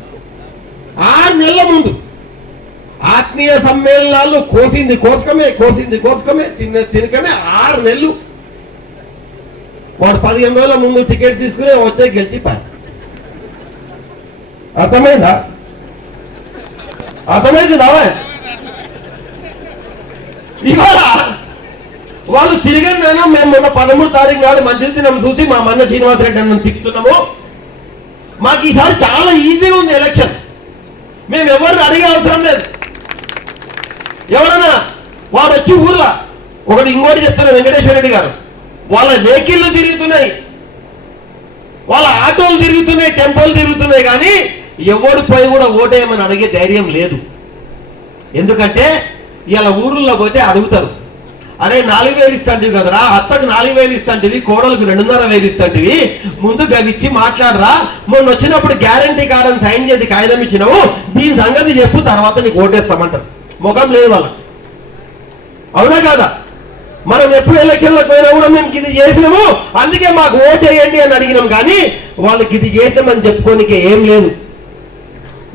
6 నెలల ముందు ఆత్మీయ సమ్మేళనాలు కోసుకమే తినకమే 6 నెలలు. వాడు 15 రోజుల ముందు టికెట్ తీసుకుని వచ్చే గెలిచిపోయి. అర్థమైందా? అర్థమైందా? ఇవాళ వాళ్ళు తిరిగినా మేము మొన్న 13వ తారీఖు నాడు మంచి దినం చూసి మా మన్న శ్రీనివాసరెడ్డి అన్నను తిప్పుతున్నాము. మాకు ఈసారి చాలా ఈజీగా ఉంది ఎలక్షన్. మేము ఎవరిని అడిగే అవసరం లేదు. ఎవరన్నా వాడు వచ్చి ఊర్లో ఒకటి ఇంకోటి చెప్తున్నారు వెంకటేశ్వర రెడ్డి గారు, వాళ్ళ వెహికల్లు తిరుగుతున్నాయి, వాళ్ళ ఆటోలు తిరుగుతున్నాయి, టెంపోలు తిరుగుతున్నాయి. కానీ ఎవడు పోయి కూడా ఓటేయమని అడిగే ధైర్యం లేదు. ఎందుకంటే ఇలా ఊర్లో పోతే అడుగుతారు, అరే 4,000 ఇస్తాంటివి కదరా, అత్తకు 4,000 ఇస్తాంటివి, కోడలకు 2,500 ఇస్తాంటివి, ముందు గవిచ్చి మాట్లాడరా, మొన్న వచ్చినప్పుడు గ్యారంటీ కార్డు అని సైన్ చేసి కాగితం ఇచ్చినావు, దీని సంగతి చెప్పు, తర్వాత నీకు ఓటేస్తామంటారు. ముఖం లేదు వాళ్ళకి. అవునా కాదా? మనం ఎప్పుడు ఎలక్షన్లకు పోయినా కూడా మేము ఇది చేసినాము, అందుకే మాకు ఓటేయండి అని అడిగినాం. కానీ వాళ్ళకి ఇది చేసామని చెప్పుకోనికే ఏం లేదు.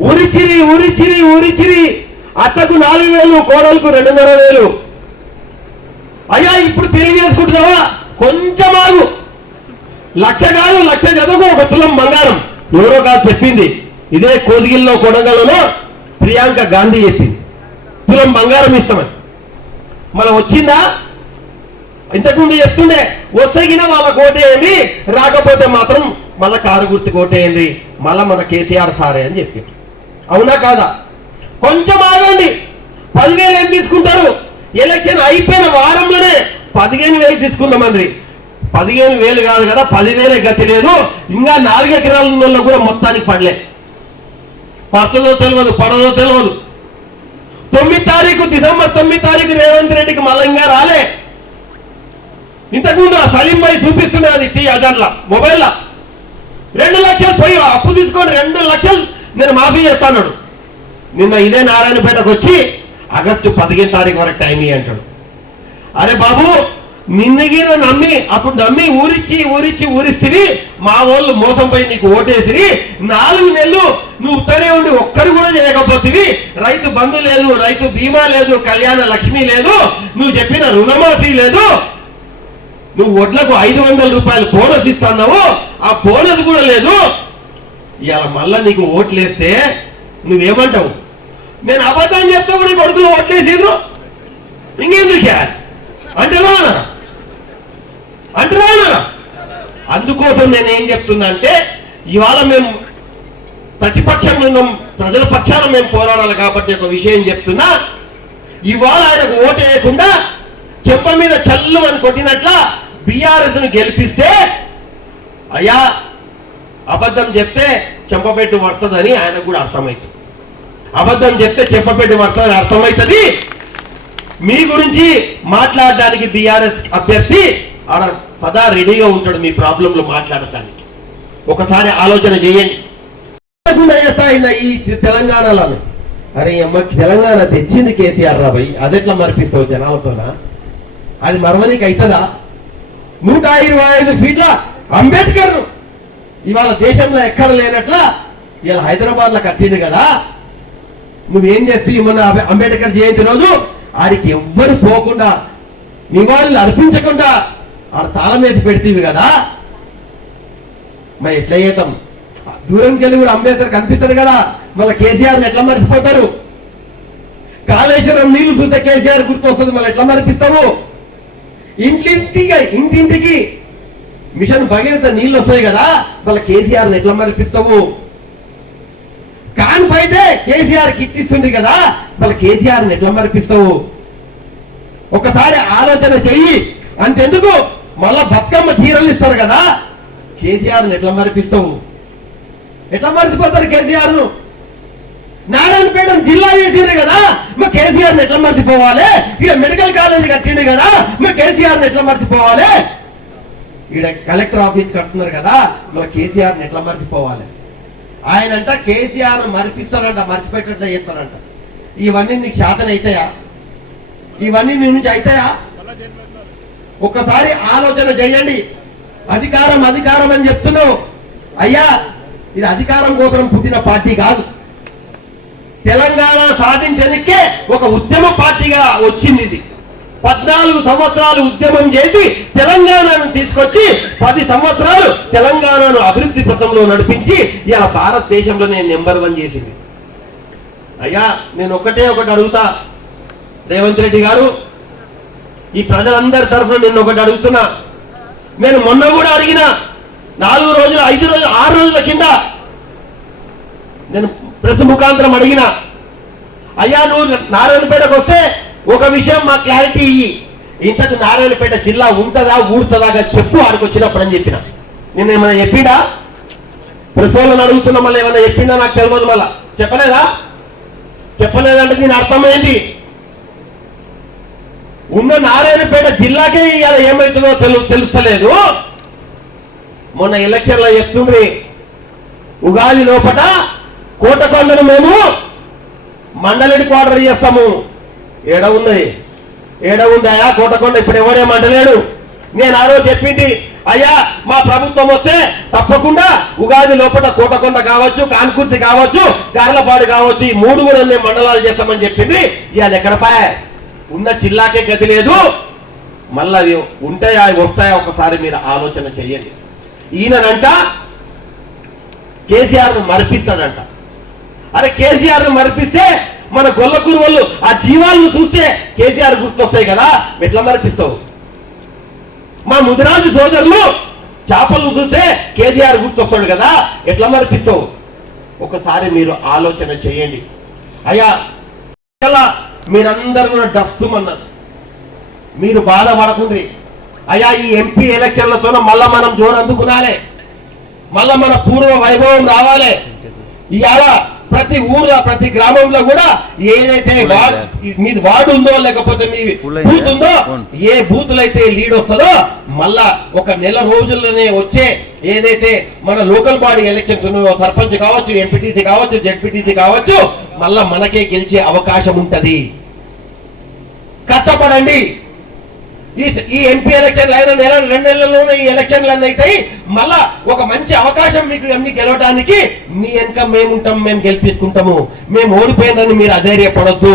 ఊరిచిరి అత్తకు 4,000, కోడలకు 2,500. అయ్యా ఇప్పుడు పెళ్లి చేసుకుంటున్నావా? కొంచెం ఆగు. 1,00,000 కాదు, 1,00,000 చదువుకు 1 తులం బంగారం. ఎవరో కాదు చెప్పింది, ఇదే కోదిగిల్లో కొడంగల్లో ప్రియాంక గాంధీ చెప్పింది, తులం బంగారం ఇస్తామని. మనం వచ్చిందా? ఇంతకుముందు చెప్తుండే, వస్తే గిన వాళ్ళకు ఓటేయండి, రాకపోతే మాత్రం మళ్ళా కారు గుర్తుకు ఓటేయండి, మళ్ళా మన కేసీఆర్ సారే అని చెప్పి. అవునా కాదా? కొంచెం ఆగండి. 10,000 ఏం తీసుకుంటారు? ఎలక్షన్ అయిపోయిన వారంలోనే 15,000 తీసుకుందామంది. 15,000 కాదు కదా, 10,000 గతి లేదు. ఇంకా 4 ఎకరాల ఉన్న కూడా మొత్తానికి పడలే. పడుతుందో తెలియదు, పడదో తెలియదు. 9 తారీఖు, డిసెంబర్ 9 తారీఖు రేవంత్ రెడ్డికి మళ్ళీ ఇంకా రాలే. ఇంతకుముందు ఆ సలీం భాయ్ చూపిస్తున్నది అదర్లా మొబైల్లో 2 లక్షలు పోయి అప్పు తీసుకొని 2 లక్షలు నేను మాఫీ చేస్తాను. నిన్న ఇదే నారాయణపేటకు వచ్చి ఆగస్టు 15 తారీఖు వరకు టైం ఇయ్యి అంటాడు. అరే బాబు, నిన్నగిన నమ్మి అప్పుడు నమ్మి ఊరిస్తివి, మా వాళ్ళు మోసం పోయి నీకు ఓటేసి 4 నెలలు నువ్వు ఉత్తరే ఉండి ఒక్కరు కూడా చేయకపోతివి. రైతు బంధు లేదు, రైతు బీమా లేదు, కళ్యాణ లక్ష్మి లేదు, నువ్వు చెప్పిన రుణమాఫీ లేదు. నువ్వు వడ్లకు 500 రూపాయలు బోనస్ ఇస్తున్నావు, ఆ బోనస్ కూడా లేదు. ఇవాళ మళ్ళా నీకు ఓట్లేస్తే నువ్వేమంటావు? నేను అబద్ధం చెప్తే కూడా కొడుకులు ఓట్లేసిండ్రు, ఇంకెందుకు అంటున్నా. అందుకోసం నేను ఏం చెప్తున్నా అంటే, ఇవాళ మేము ప్రతిపక్షంలో ఉన్నాం, ప్రజల పక్షాన మేము పోరాడాలి కాబట్టి ఒక విషయం చెప్తున్నా. ఇవాళ ఆయనకు ఓటు వేయకుండా చెంప మీద చల్లు అని కొట్టినట్ల బీఆర్ఎస్ ను గెలిపిస్తే, అయ్యా అబద్ధం చెప్తే చెంపపెట్టు పడుతుందని ఆయనకు కూడా అర్థమవుతుంది. అబద్ధం చెప్తే చెంపపెట్టు పడుతుందని అర్థమవుతుంది. మీ గురించి మాట్లాడడానికి బీఆర్ఎస్ అభ్యర్థి ఆడ సదా రెడీగా ఉంటాడు మీ ప్రాబ్లంలో మాట్లాడటానికి. ఒకసారి ఆలోచన చేయండి. ఈ తెలంగాణలో అరే అమ్మ తెలంగాణ తెచ్చింది కేసీఆర్ రాబాయి, అదెట్లా మరిపిస్తావు జనాలతోనా? అది మరవనికి అవుతుందా? 125 ఫీట్ల అంబేద్కర్ ఇవాళ దేశంలో ఎక్కడ లేనట్లా ఇవాళ హైదరాబాద్ లో కట్టిండు కదా. నువ్వేం చేస్తావు? మన అంబేద్కర్ జయంతి రోజు ఆడికి ఎవ్వరు పోకుండా నివాళులు అర్పించకుండా ఆడ తాళం వేసి పెడితేవి కదా. మరి ఎట్లా చేద్దాం? దూరంకి వెళ్ళి కూడా అంబేద్కర్ కనిపిస్తారు కదా, మళ్ళీ కేసీఆర్ని ఎట్లా మరిచిపోతారు? కాళేశ్వరం నీళ్లు చూస్తే కేసీఆర్ గుర్తొస్తుంది, మళ్ళీ ఎట్లా మరిపిస్తావు? ఇంటింటికి మిషన్ భగీరథ నీళ్లు వస్తాయి కదా, మళ్ళీ కేసీఆర్ని ఎట్లా మరిపిస్తావు? కాన్పైతే కేసీఆర్ కిట్ ఇస్తుంది కదా, మళ్ళీ కేసీఆర్ని ఎట్లా మరిపిస్తావు? ఒకసారి ఆలోచన చెయ్యి. అంతెందుకు మళ్ళా బతుకమ్మ చీరలు ఇస్తారు కదా, కేసీఆర్ని ఎట్లా మరిపిస్తావు? ఎట్లా మర్చిపోతారు కేసీఆర్ ను? నారాయణపేట జిల్లా చేసిండు కదా, మా కేసీఆర్ని ఎట్లా మర్చిపోవాలి? ఇక మెడికల్ కాలేజ్ కట్టిండు కదా, మా కేసీఆర్ని ఎట్లా మర్చిపోవాలి? ఈడ కలెక్టర్ ఆఫీస్ కడుతున్నారు కదా, మరి కేసీఆర్ని ఎట్లా మర్చిపోవాలి? ఆయనంట కేసీఆర్ మరిపిస్తారంట, మర్చిపెట్టేట్లా చేస్తారంట. ఇవన్నీ నీకు శాతం అవుతాయా? ఇవన్నీ నీ నుంచి అవుతాయా? ఒక్కసారి ఆలోచన చేయండి. అధికారం అధికారం అని చెప్తున్నావు అయ్యా, ఇది అధికారం కోసం పుట్టిన పార్టీ కాదు. తెలంగాణ సాధించడానికే ఒక ఉద్యమ పార్టీగా వచ్చింది ఇది. 14 సంవత్సరాలు ఉద్యమం చేసి తెలంగాణను తీసుకొచ్చి 10 సంవత్సరాలు తెలంగాణను అభివృద్ధి పథంలో నడిపించి ఇలా భారతదేశంలో నేను నెంబర్ 1 చేసింది. అయ్యా నేను ఒకటి అడుగుతా రేవంత్ రెడ్డి గారు, ఈ ప్రజలందరి తరఫున నేను ఒకటి అడుగుతున్నా. నేను మొన్న కూడా అడిగిన 4 రోజులు 5 రోజులు 6 రోజుల కింద నేను ప్రెస్ ముఖాంతరం అడిగిన, అయ్యా నువ్వు నారాయణపేటకు వస్తే ఒక విషయం మా క్లారిటీ ఇయ్యి, ఇంతకు నారాయణపేట జిల్లా ఉంటుందా ఊడుతుందా చెప్పు ఆడికి వచ్చినప్పుడు అని చెప్పిన. నేను ఏమైనా చెప్పిండా? ప్రెస్ వాళ్ళని అడుగుతున్నా, మళ్ళీ ఏమైనా చెప్పిండా నాకు తెలియదు. మళ్ళా చెప్పలేదంటే దీని అర్థమైంది. ఉన్న నారాయణపేట జిల్లాకే ఇవాళ ఏమవుతుందో తెలుస్తలేదు. మొన్న ఎలక్షన్లో చెప్తుంది, ఉగాది లోపల కోటకొండను మేము మండలిని క్వార్టర్ చేస్తాము. ఏడ ఉందాయా కోటకొండ? ఇప్పుడు ఎవడేమంటలేడు. నేను ఆ రోజు చెప్పింది, అయ్యా మా ప్రభుత్వం వస్తే తప్పకుండా ఉగాది లోపల కోటకొండ కావచ్చు, కాన్కుర్తి కావచ్చు, గార్లపాడు కావచ్చు, ఈ 3 కూడా మేము మండలాలు చేస్తామని చెప్పింది. ఇవాళ ఎక్కడపాయ? ఉన్న జిల్లాకే గతి లేదు. మళ్ళా ఉంటాయా వస్తాయా? ఒకసారి మీరు ఆలోచన చెయ్యండి. ఈయనంట కేసీఆర్ ను మరిపిస్తాడంట. అరే కేసీఆర్ ను మరిపిస్తే మన గొల్లకూరు వాళ్ళు ఆ జీవాలను చూస్తే కేసీఆర్ గుర్తొస్తాయి కదా, ఎట్లా మరిపిస్తావు? మా ముదిరాజు సోదరులు చేపలను చూస్తే కేసీఆర్ గుర్తొస్తాడు కదా, ఎట్లా మరిపిస్తావు? ఒకసారి మీరు ఆలోచన చేయండి. అయ్యా మీరందరూ కూడా డస్తుమన్నారు, మీరు బాధపడకుండ్రి. అయ్యా ఈ ఎంపీ ఎలక్షన్లతోనే మళ్ళా మనం జోరు అందుకునాలి, మళ్ళా మన పూర్వ వైభవం రావాలి. ఇవాళ ప్రతి ఊర్లో ప్రతి గ్రామంలో కూడా ఏదైతే మీ వార్డు ఉందో లేకపోతే మీ బూత్ ఉందో, ఏ బూతులు అయితే లీడ్ వస్తుందో మళ్ళా ఒక నెల రోజుల్లోనే వచ్చే ఏదైతే మన లోకల్ బాడీ ఎలక్షన్స్ ఉన్నాయో, సర్పంచ్ కావచ్చు, ఎంపీటీసీ కావచ్చు, జెడ్పీటీసీ కావచ్చు, మళ్ళా మనకే గెలిచే అవకాశం ఉంటది. కష్టపడండి. ఈ ఎంపీ ఎలక్షన్లు అయిన 2 నెలల్లోనే ఈ ఎలక్షన్లు అన్నీ అవుతాయి. మళ్ళా ఒక మంచి అవకాశం మీకు అన్ని గెలవడానికి మీ వెనక మేముంటాం, మేము గెలిపించుకుంటాము. మేము ఓడిపోయిందని మీరు అధైర్యపడొద్దు.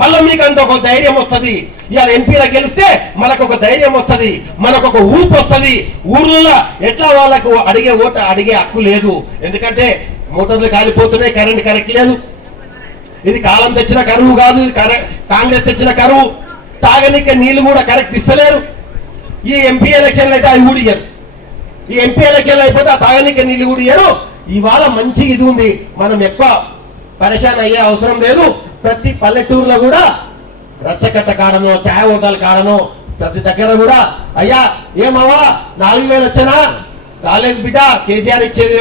మళ్ళీ మీకు అంత ఒక ధైర్యం వస్తుంది. ఇవాళ ఎంపీలో గెలిస్తే మనకు ఒక ధైర్యం వస్తుంది, మనకు ఒక ఊపు వస్తుంది. ఊర్లలో ఎట్లా వాళ్ళకు అడిగే హక్కు లేదు. ఎందుకంటే మోటార్లు కాలిపోతున్నాయి, కరెంట్ కరెక్ట్ లేదు. ఇది కాలం తెచ్చిన కరువు కాదు, ఇది కాంగ్రెస్ తెచ్చిన కరువు. తాగనిక నీళ్లు కూడా కరెక్ట్ ఇస్తలేరు. ఈ ఎంపీ ఎలక్షన్లు అయితే అవి కూడా ఇయ్యరు. ఈ ఎంపీ ఎలక్షన్లు అయిపోతే ఆ తాగనిక నీళ్లు కూడా ఇయ్యరు. ఇవాళ మంచి ఇది ఉంది, మనం ఎక్కువ పరేషాన్ అయ్యే అవసరం లేదు. ప్రతి పల్లెటూరులో కూడా రచ్చకట్ట కాడనో ఛాయ్ హోటల్ కాడనో ప్రతి దగ్గర కూడా అయ్యా ఏమవ్వా 4,000 వచ్చానా? రాలేదు బిడ్డ, కేసీఆర్ ఇచ్చేది.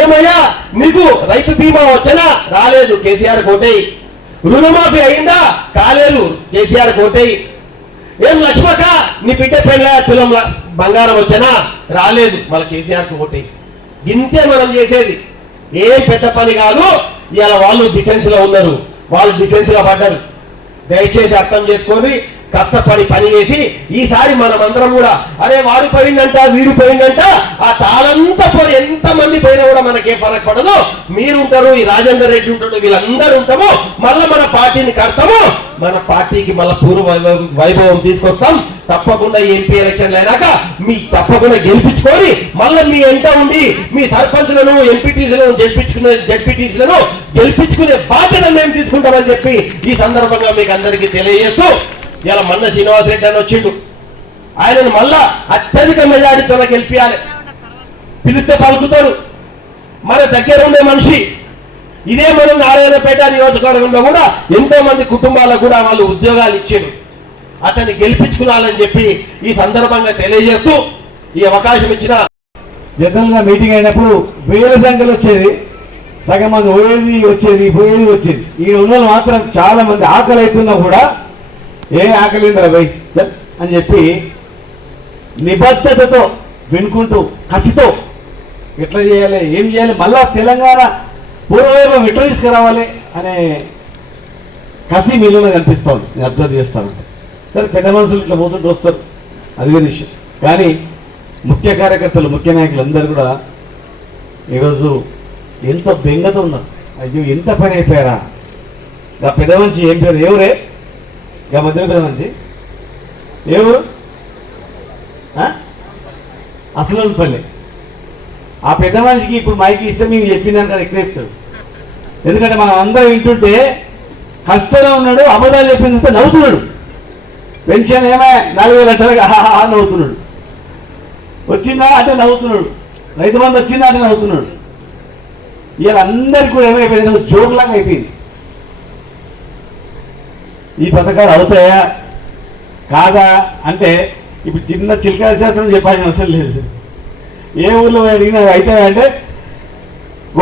ఏమయ్యా మీకు రైతు బీమా వచ్చానా? రాలేదు, కేసీఆర్ కోటేయి. రుణమాఫీ అయిందా? కాలేదు, కేసీఆర్ కోటేయి. ఏం లక్ష్మక్క నీ బిడ్డ పెళ్ళ తులం బంగారం వచ్చానా? రాలేదు, మళ్ళీ కేసీఆర్ కోటేయి. ఇంతే మనం చేసేది, ఏం పెద్ద పని కాదు. ఇవాళ వాళ్ళు డిఫెన్స్ లో ఉన్నారు, వాళ్ళు డిఫెన్స్ లో పడ్డారు. దయచేసి అర్థం చేసుకొని కష్టపడి పని చేసి ఈసారి మనమందరం కూడా అరే వాడు పోయిందంట వీడు పోయిందంట ఆ తాళంతా పోయి ఎంత మంది పోయినా కూడా మనకే ఫరక్ పడదు. మీరు ఉంటారు, ఈ రాజేందర్ రెడ్డి ఉంటాడు, వీళ్ళందరూ ఉంటాము. మళ్ళీ మన పార్టీని కడతాము, మన పార్టీకి మళ్ళీ పూర్వ వైభవం తీసుకొస్తాం. తప్పకుండా ఎంపీ ఎలక్షన్లు అయినాక మీ తప్పకుండా గెలిపించుకొని మళ్ళీ మీ ఎంట ఉండి మీ సర్పంచ్లను ఎంపీటీసీలను జడ్పీటీసీలను గెలిపించుకునే బాధ్యత మేము తీసుకుంటామని చెప్పి ఈ సందర్భంగా మీకు అందరికీ తెలియజేస్తూ ఇలా మొన్న శ్రీనివాసరెడ్డి అని వచ్చిండు, ఆయనను మళ్ళా అత్యధిక మెజారిటీతో గెలిపియాలి. పిలిస్తే పలుకుతారు, మన దగ్గర ఉండే మనిషి. ఇదే మనం నారాయణపేట నియోజకవర్గంలో కూడా ఎంతో మంది కుటుంబాలకు కూడా వాళ్ళు ఉద్యోగాలు ఇచ్చారు. అతన్ని గెలిపించుకోవాలని చెప్పి ఈ సందర్భంగా తెలియజేస్తూ ఈ అవకాశం ఇచ్చిన జనరల్ గా మీటింగ్ అయినప్పుడు వేల సంఖ్యలో వచ్చేది, సగం మంది పోయేది వచ్చేది. ఈ ఉన్న మాత్రం చాలా మంది ఆకలి అవుతున్నా కూడా ఏ ఆకలిందిరా భయ్ అని చెప్పి నిబద్ధతతో వినుకుంటూ కసితో ఎట్లా చేయాలి, ఏం చేయాలి, మళ్ళా తెలంగాణ పూర్వవైభవం ఎట్లా తీసుకురావాలి అనే కసి మీలోనే కనిపిస్తుంది. నేను అబ్జర్వ్ చేస్తాను. సరే పెద్ద మనుషులు ఇట్లా పోతుంటూ వస్తారు, అది వేరే విషయం. కానీ ముఖ్య కార్యకర్తలు, ముఖ్య నాయకులు అందరూ కూడా ఈరోజు ఎంతో బెంగతో ఉన్నారు. అయ్యో ఎంత పని అయిపోయారా. ఆ పెద్ద మనిషి ఏం పేరు, ఎవరే ఇక మధ్యలో పెద్ద మనిషి ఎవరు? అసలుపల్లి. ఆ పెద్ద మనిషికి ఇప్పుడు మైకి ఇస్తే మేము చెప్పినాక ఎక్కువ చెప్తాడు. ఎందుకంటే మనం అందరం వింటుంటే కష్టంలో ఉన్నాడు, అబద్ధాలు చెప్పింది వస్తే నవ్వుతున్నాడు. పెన్షన్ ఏమే 4,000 అంటారు, నవ్వుతున్నాడు. వచ్చిందా అంటే నవ్వుతున్నాడు. రైతు బంధు వచ్చిందా అంటే నవ్వుతున్నాడు. ఇవాళ అందరికీ కూడా ఏమైపోయింది, జోక్లాగా అయిపోయింది. ఈ పథకాలు అవుతాయా కాదా అంటే ఇప్పుడు చిన్న చిలకా శాస్త్రం చెప్పాల్సిన అవసరం లేదు. ఏ ఊళ్ళో అడిగినా అవుతాయా అంటే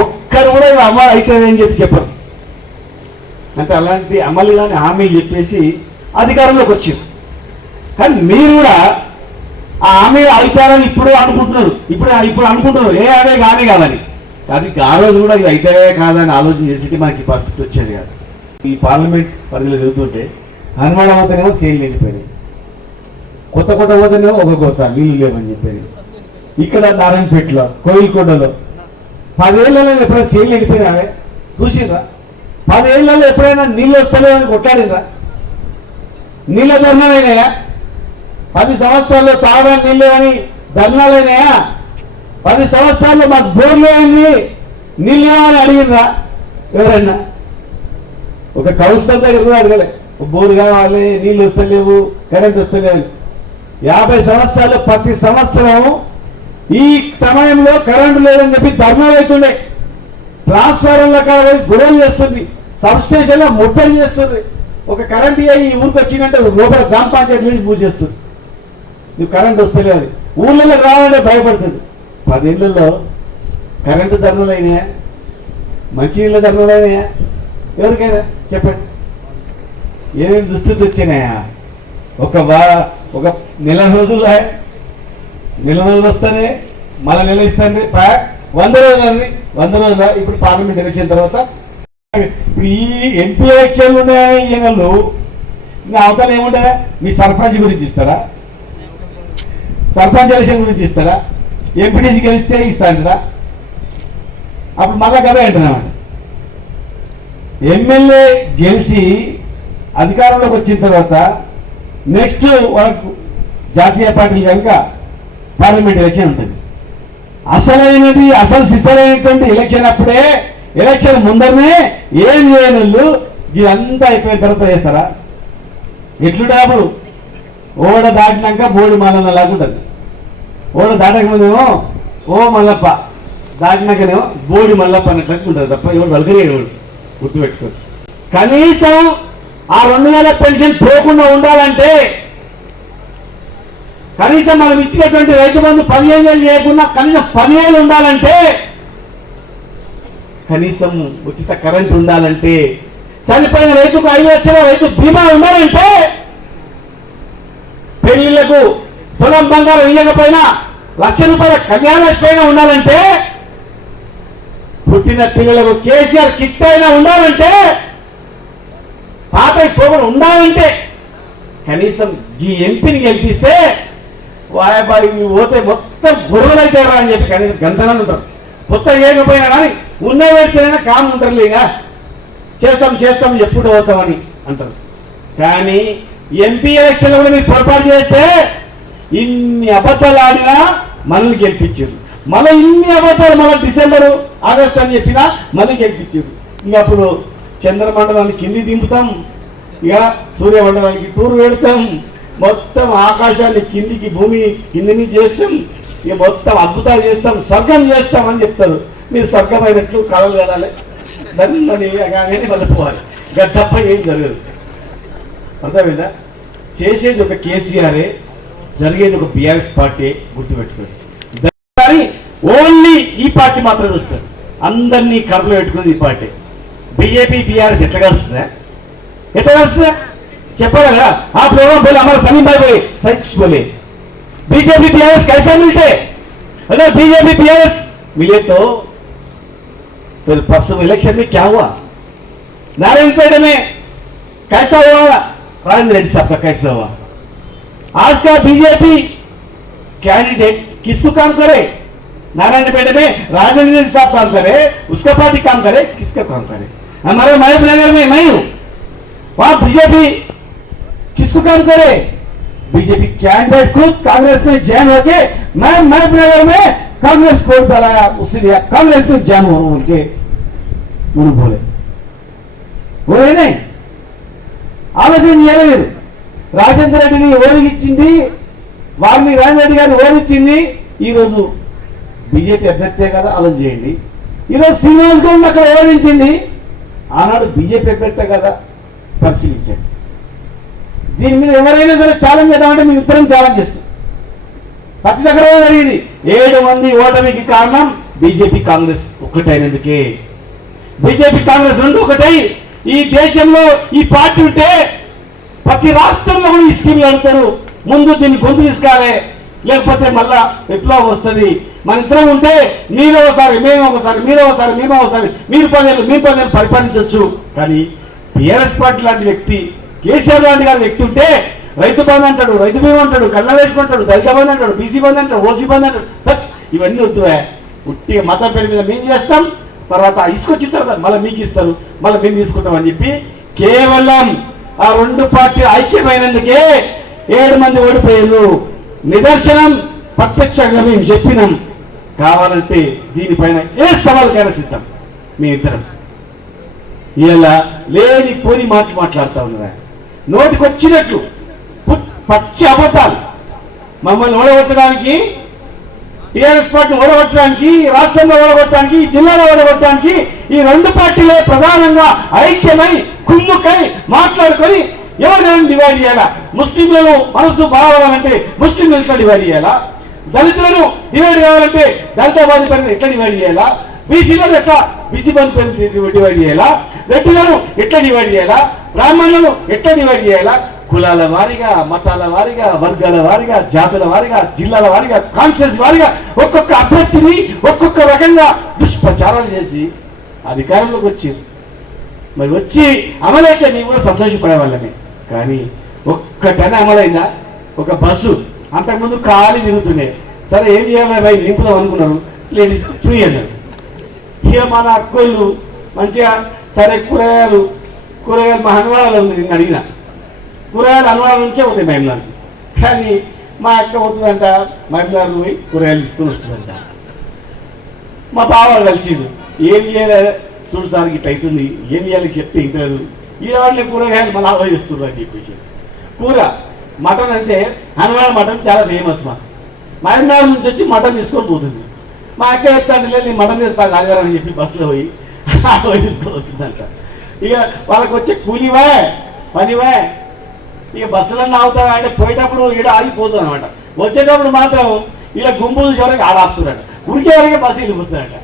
ఒక్కరు కూడా అమలు అవుతాయి అని చెప్పరు. అంటే అలాంటి అమలు కానీ హామీలు చెప్పేసి అధికారంలోకి వచ్చింది. కానీ మీరు కూడా ఆ హామీలు అవుతారని ఇప్పుడు అనుకుంటున్నారు, ఇప్పుడు అనుకుంటున్నారు ఏ అవే కానీ కాదని. అది ఆ రోజు కూడా ఇది అవుతాయే కాదని ఆలోచన చేసి మనకి పరిస్థితి వచ్చేది కాదు. ఈ పార్లమెంట్ పరిధిలో తిరుగుతుంటే హనుమాన్ పోతేనేమో సేల్ వెళ్ళిపోయినాయి, కొత్త పోతేనేమో ఒక్కొక్కసారి నీళ్ళు లేవని చెప్పారు. ఇక్కడ నారాయణపేటలో కోయిల్కొండలో 10 ఏళ్లలో ఎప్పుడైనా సేల్ వెళ్ళిపోయినా చూసిరా? 10 ఏళ్లలో ఎప్పుడైనా నీళ్ళు వస్తలేవని కొట్లాడినరా? నీళ్ళ ధర్నాలైనాయా? 10 సంవత్సరాల్లో తాగడానికి నీళ్ళు అని ధర్నాలైనాయా? 10 సంవత్సరాల్లో మాకు బోర్లు అన్ని నీళ్ళు అని అడిగినరా ఎవరన్నా? ఒక కౌన్సిలర్ దగ్గర కూడా అడగలే, బోరు కావాలి, నీళ్ళు వస్తలేవు, కరెంట్ వస్తలేవు. 50 సంవత్సరాలు ప్రతి సంవత్సరం ఈ సమయంలో కరెంటు లేదని చెప్పి ధర్నాలు అవుతుండే, ట్రాన్స్ఫార్మర్ల కాడ గొడవలు చేస్తుంది, సబ్ స్టేషన్లో ముట్టడి చేస్తుంది. ఒక కరెంట్ అయ్యి ఈ ఊరికి వచ్చిందంటే లోపల గ్రామ పంచాయతీ నుంచి పూజ చేస్తుంది, నువ్వు కరెంట్ వస్తలే అని. ఊళ్ళలోకి రావాలంటే భయపడుతుంది. 10 ఏళ్లలో కరెంటు ధర్నాలు అయినాయా? మంచినీళ్ళ ధర్నాలు అయినాయా? ఎవరికైనా చెప్పండి. ఏమేమి దుస్థితి వచ్చినాయా? ఒక నెల రోజులు వస్తానే మళ్ళీ నెల ఇస్తానే 100 రోజులు 100 రోజుల. ఇప్పుడు పార్లమెంట్ ఎలక్షన్ తర్వాత ఇప్పుడు ఈ ఎంపీ ఎలక్షన్లు ఉన్నాయని ఈ నెలలు ఇంకా అవతల ఏముంటుందా? మీ సర్పంచ్ గురించి ఇస్తారా? సర్పంచ్ ఎలక్షన్ గురించి ఇస్తారా? ఎంపీటీసీ గెలిస్తే ఇస్తా అంటారా? అప్పుడు మళ్ళా కదా అంటున్నామండి. ఎమ్మెల్యే గెలిచి అధికారంలోకి వచ్చిన తర్వాత నెక్స్ట్ వాళ్ళకు జాతీయ పార్టీలు కనుక పార్లమెంట్ ఎలక్షన్ ఉంటుంది. అసలు సిసలైనటువంటి ఎలక్షన్ అప్పుడే, ఎలక్షన్ ముందరనే ఏం చేయని వాళ్ళు ఇదంతా అయిపోయిన తర్వాత చేస్తారా? ఎట్లుంటే అప్పుడు ఓడ దాటినాక బోడి మల్లన్న లాగుంటుంది. ఓడ దాటక ముందేమో ఓ మల్లప్ప, దాటినాకనేమో బోడి మల్లప్ప అన్నట్లు ఉంటుంది తప్ప ఎవడు వలకరేడు గుర్తుపెట్టుకో. కనీసం ఆ 2000 పెన్షన్ పోకుండా ఉండాలంటే, కనీసం మనం ఇచ్చినటువంటి రైతు బంధు 15,000 చేయకుండా కనీసం 10,000 ఉండాలంటే, కనీసం ఉచిత కరెంట్ ఉండాలంటే, చనిపోయిన రైతుకు 5 లక్షల రైతు బీమా ఉండాలంటే, పెళ్లిళ్లకు పొలం బంగారం ఇవ్వకపోయినా 1,00,000 రూపాయల కళ్యాణలక్ష్మి ఉండాలంటే, పుట్టిన పిల్లలకు కేసీఆర్ కిట్ అయినా ఉండాలంటే, తాతయ్య పోగొని ఉండాలంటే, కనీసం ఈ ఎంపీని గెలిపిస్తే వాయబాయి పోతే మొత్తం గొడవలు అయితే అని చెప్పి కనీసం గంటలు ఉంటారు. కొత్త చేయకపోయినా కానీ ఉన్న వ్యక్తినైనా కామ్ ఉంటారు, ఇక చేస్తాం ఎప్పుడు పోతామని అంటారు. కానీ ఎంపీ ఎలక్షన్లో కూడా మీరు పొరపాటు చేస్తే ఇన్ని అబద్ధాలు ఆడినా మనల్ని గెలిపించారు. మళ్ళీ ఇన్ని అబద్ధాలు మళ్ళీ డిసెంబరు ఆగస్టు అని చెప్పినా మళ్ళీ గెలిపించారు. ఇక అప్పుడు చంద్రమండలాన్ని కింది దింపుతాం, ఇక సూర్యమండలానికి టూర్ పెడతాం, మొత్తం ఆకాశాన్ని కిందికి భూమి కిందిని చేస్తాం, ఇక మొత్తం అద్భుతాలు చేస్తాం, స్వర్గం చేస్తాం అని చెప్తారు. మీరు స్వర్గం అయినట్లు కళలు కలాలి, దాన్ని కానీ వెళ్ళిపోవాలి, ఇక తప్ప ఏం జరగదు. అర్థమైందా? చేసేది ఒక కేసీఆరే, జరిగేది ఒక బీఆర్ఎస్ పార్టీ, గుర్తుపెట్టుకోండి. కానీ ఓన్లీ ఈ పార్టీ మాత్రం చూస్తారు, అందరినీ కడుపులో పెట్టుకునేది ఈ పార్టీ. बीजेपी बीआरएस ఎట్లా కలుస్తుందా చెప్పాలి కదా. ఆ ప్రోగ్राम बोले हमारे सलीम भाई बोले सच बोले बीजेपी बीआरएस कैसा मिलते, अगर बीजेपी बीआरएस मिले तो फिर परसों इलेक्शन में क्या हुआ, नारायणपेट में कैसा हुआ, राजेंद्र रेड्डी साहब का कैसा हुआ. आज का बीजेपी कैंडिडेट किसको काम करे, नारायणपेट में राजेंद्र रेड्डी साहब काम करे, उसका पार्टी काम करे, किसका काम करे. हमारे महबूब नगर में मैं हूं, वहां बीजेपी किसको काम करे, बीजेपी कैंडिडेट खुद कांग्रेस में जैन होके मैं महबूब नगर में कांग्रेस को डराया, उसलिए कांग्रेस में जैन हो उनके गुरु बोले बोले नहीं ఆలోచన చేయలేదు. రాజేంద్ర రెడ్డిని ఓడిచ్చింది, వారిని రాజేంద్ర రెడ్డి గారిని ఓడిచ్చింది ఈరోజు బీజేపీ అభ్యర్థే కదా. ఆలోచన చేయండి. ఈరోజు శ్రీనివాస్ గౌడ్ అక్కడ ఓడించింది, ఆనాడు బీజేపీ అభ్యర్థే కదా. పరిశీలించండి. దీని మీద ఎవరైనా సరే ఛాలెంజ్ చేద్దామంటే మేము ఇద్దరం ఛాలెంజ్ చేస్తాం. ప్రతి దగ్గర జరిగింది. 7 మంది ఓటమికి కారణం బీజేపీ కాంగ్రెస్ ఒక్కటైనందుకే. బీజేపీ కాంగ్రెస్ రెండు ఒకటై ఈ దేశంలో ఈ పార్టీ ఉంటే ప్రతి రాష్ట్రంలో కూడా ఈ స్కీమ్లు అడుగుతారు. ముందు దీన్ని గొంతు తీసుకోవాలి, లేకపోతే మళ్ళా విప్లవం వస్తుంది. మన ఇద్దరం ఉంటే మీరు ఒకసారి మేము ఒకసారి, మీరు ఒకసారి మేము ఒకసారి, మీరు 10 ఏళ్ళు పరిపాలించవచ్చు. కానీ టీఆర్ఎస్ పార్టీ లాంటి వ్యక్తి, కేసీఆర్ లాంటి గారి వ్యక్తి ఉంటే రైతు బంధు అంటాడు, రైతు బీమా అంటాడు, కళ్ళ వేసుకుంటాడు, దళిత బంధు అంటాడు, బీసీ బంధు అంటాడు, ఓసీ బంధు అంటాడు. ఇవన్నీ వద్దువే. ఉట్టిగా మత పేరు మీద మేము చేస్తాం, తర్వాత ఇసుకొచ్చిన తర్వాత మళ్ళీ మీకు ఇస్తారు, మళ్ళీ మేము తీసుకుంటాం అని చెప్పి కేవలం ఆ రెండు పార్టీ ఐక్యమైనందుకే 7 మంది ఓడిపోయారు. నిదర్శనం ప్రత్యక్షంగా మేము చెప్పినాం. కావాలంటే దీనిపైన ఏ సవాల్కైనా సిద్ధం. మీ ఇద్దరం ఇలా లేని పోని మాట్లాడుతూ ఉన్నారా, నోటికి వచ్చినట్లు పచ్చి అబద్ధాలు. మమ్మల్ని ఓడగొట్టడానికి, టీఆర్ఎస్ పార్టీని ఓడగొట్టడానికి, రాష్ట్రంలో ఓడగొట్టడానికి, జిల్లాలో ఓడగొట్టడానికి ఈ రెండు పార్టీలే ప్రధానంగా ఐక్యమై కుమ్ముకై మాట్లాడుకొని ఎవరినైనా డివైడ్ చేయాలా. ముస్లింలను మనసు బాగాలంటే ముస్లింలను ఎట్లా డివైడ్ చేయాలా, దళితులను డివైడ్ కావాలంటే దళిత బంధు పేరు ఎట్లా డివైడ్ చేయాలా, బీసీలను ఎట్లా బీసీ బంధు పేరు డివైడ్ చేయాలా, రెడ్డిలను ఎట్లా డివైడ్ చేయాలా, బ్రాహ్మణులను ఎట్లా డివైడ్ చేయాలా, కులాల వారిగా, మతాల వారిగా, వర్గాల వారిగా, జాతుల వారిగా, జిల్లాల వారిగా, కాన్స్టిట్యూన్సీ వారిగా ఒక్కొక్క అభ్యర్థిని ఒక్కొక్క రకంగా దుష్ప్రచారాలు చేసి అధికారంలోకి వచ్చారు. మరి వచ్చి అమలైతే మేము కూడా సంతోషపడే వాళ్ళమే. కానీ ఒక్కటనే అమలైందా? ఒక బస్సు అంతకుముందు ఖాళీ తిరుగుతుండే, సరే ఏం చేయాలి భయ్ నింపుదాం అనుకున్నారు, లేడీస్ ఫ్రీ అన్నారు. ఇక మన అక్కోళ్ళు మంచిగా సరే కూరగాయలు కూరగాయలు మా హనుమానాలు ఉంది, నేను అడిగిన కూరగాయలు హనుమానం నుంచే పోతాయి మహిళలకు. కానీ మా అక్క పోతుందంట మహిళలు పోయి కూరగాయలు తీసుకొని వస్తుందంట. మా బావాళ్ళు కలిసి ఏం చేయాలి చూడడానికి ఇట్లా అవుతుంది, ఏం చేయాలి చెప్తే ఇంటలేదు, ఈ వాళ్ళని కూరగాయలు మళ్ళీ ఆలోచిస్తున్నారు అని చెప్పేసి. కూర మటన్ అంటే హనుమాన్ మటన్ చాలా ఫేమస్. మహిళల నుంచి వచ్చి మటన్ తీసుకొని పోతుంది. మా అక్క చెప్తాను లేదు మటన్ తెస్తాను ఆగారు అని చెప్పి బస్సులో పోయి తీసుకొని వస్తుందంట. ఇక వాళ్ళకి వచ్చే కూలివా పనివా, ఇక బస్సులన్నీ ఆగుతావా అంటే పోయేటప్పుడు ఈడ ఆగిపోతుంది అనమాట. వచ్చేటప్పుడు మాత్రం ఇలా గుంపు చూసేవారికి ఆడాపుతున్నాడు, ఉరికే వరకే బస్సు వెళ్ళిపోతుందట.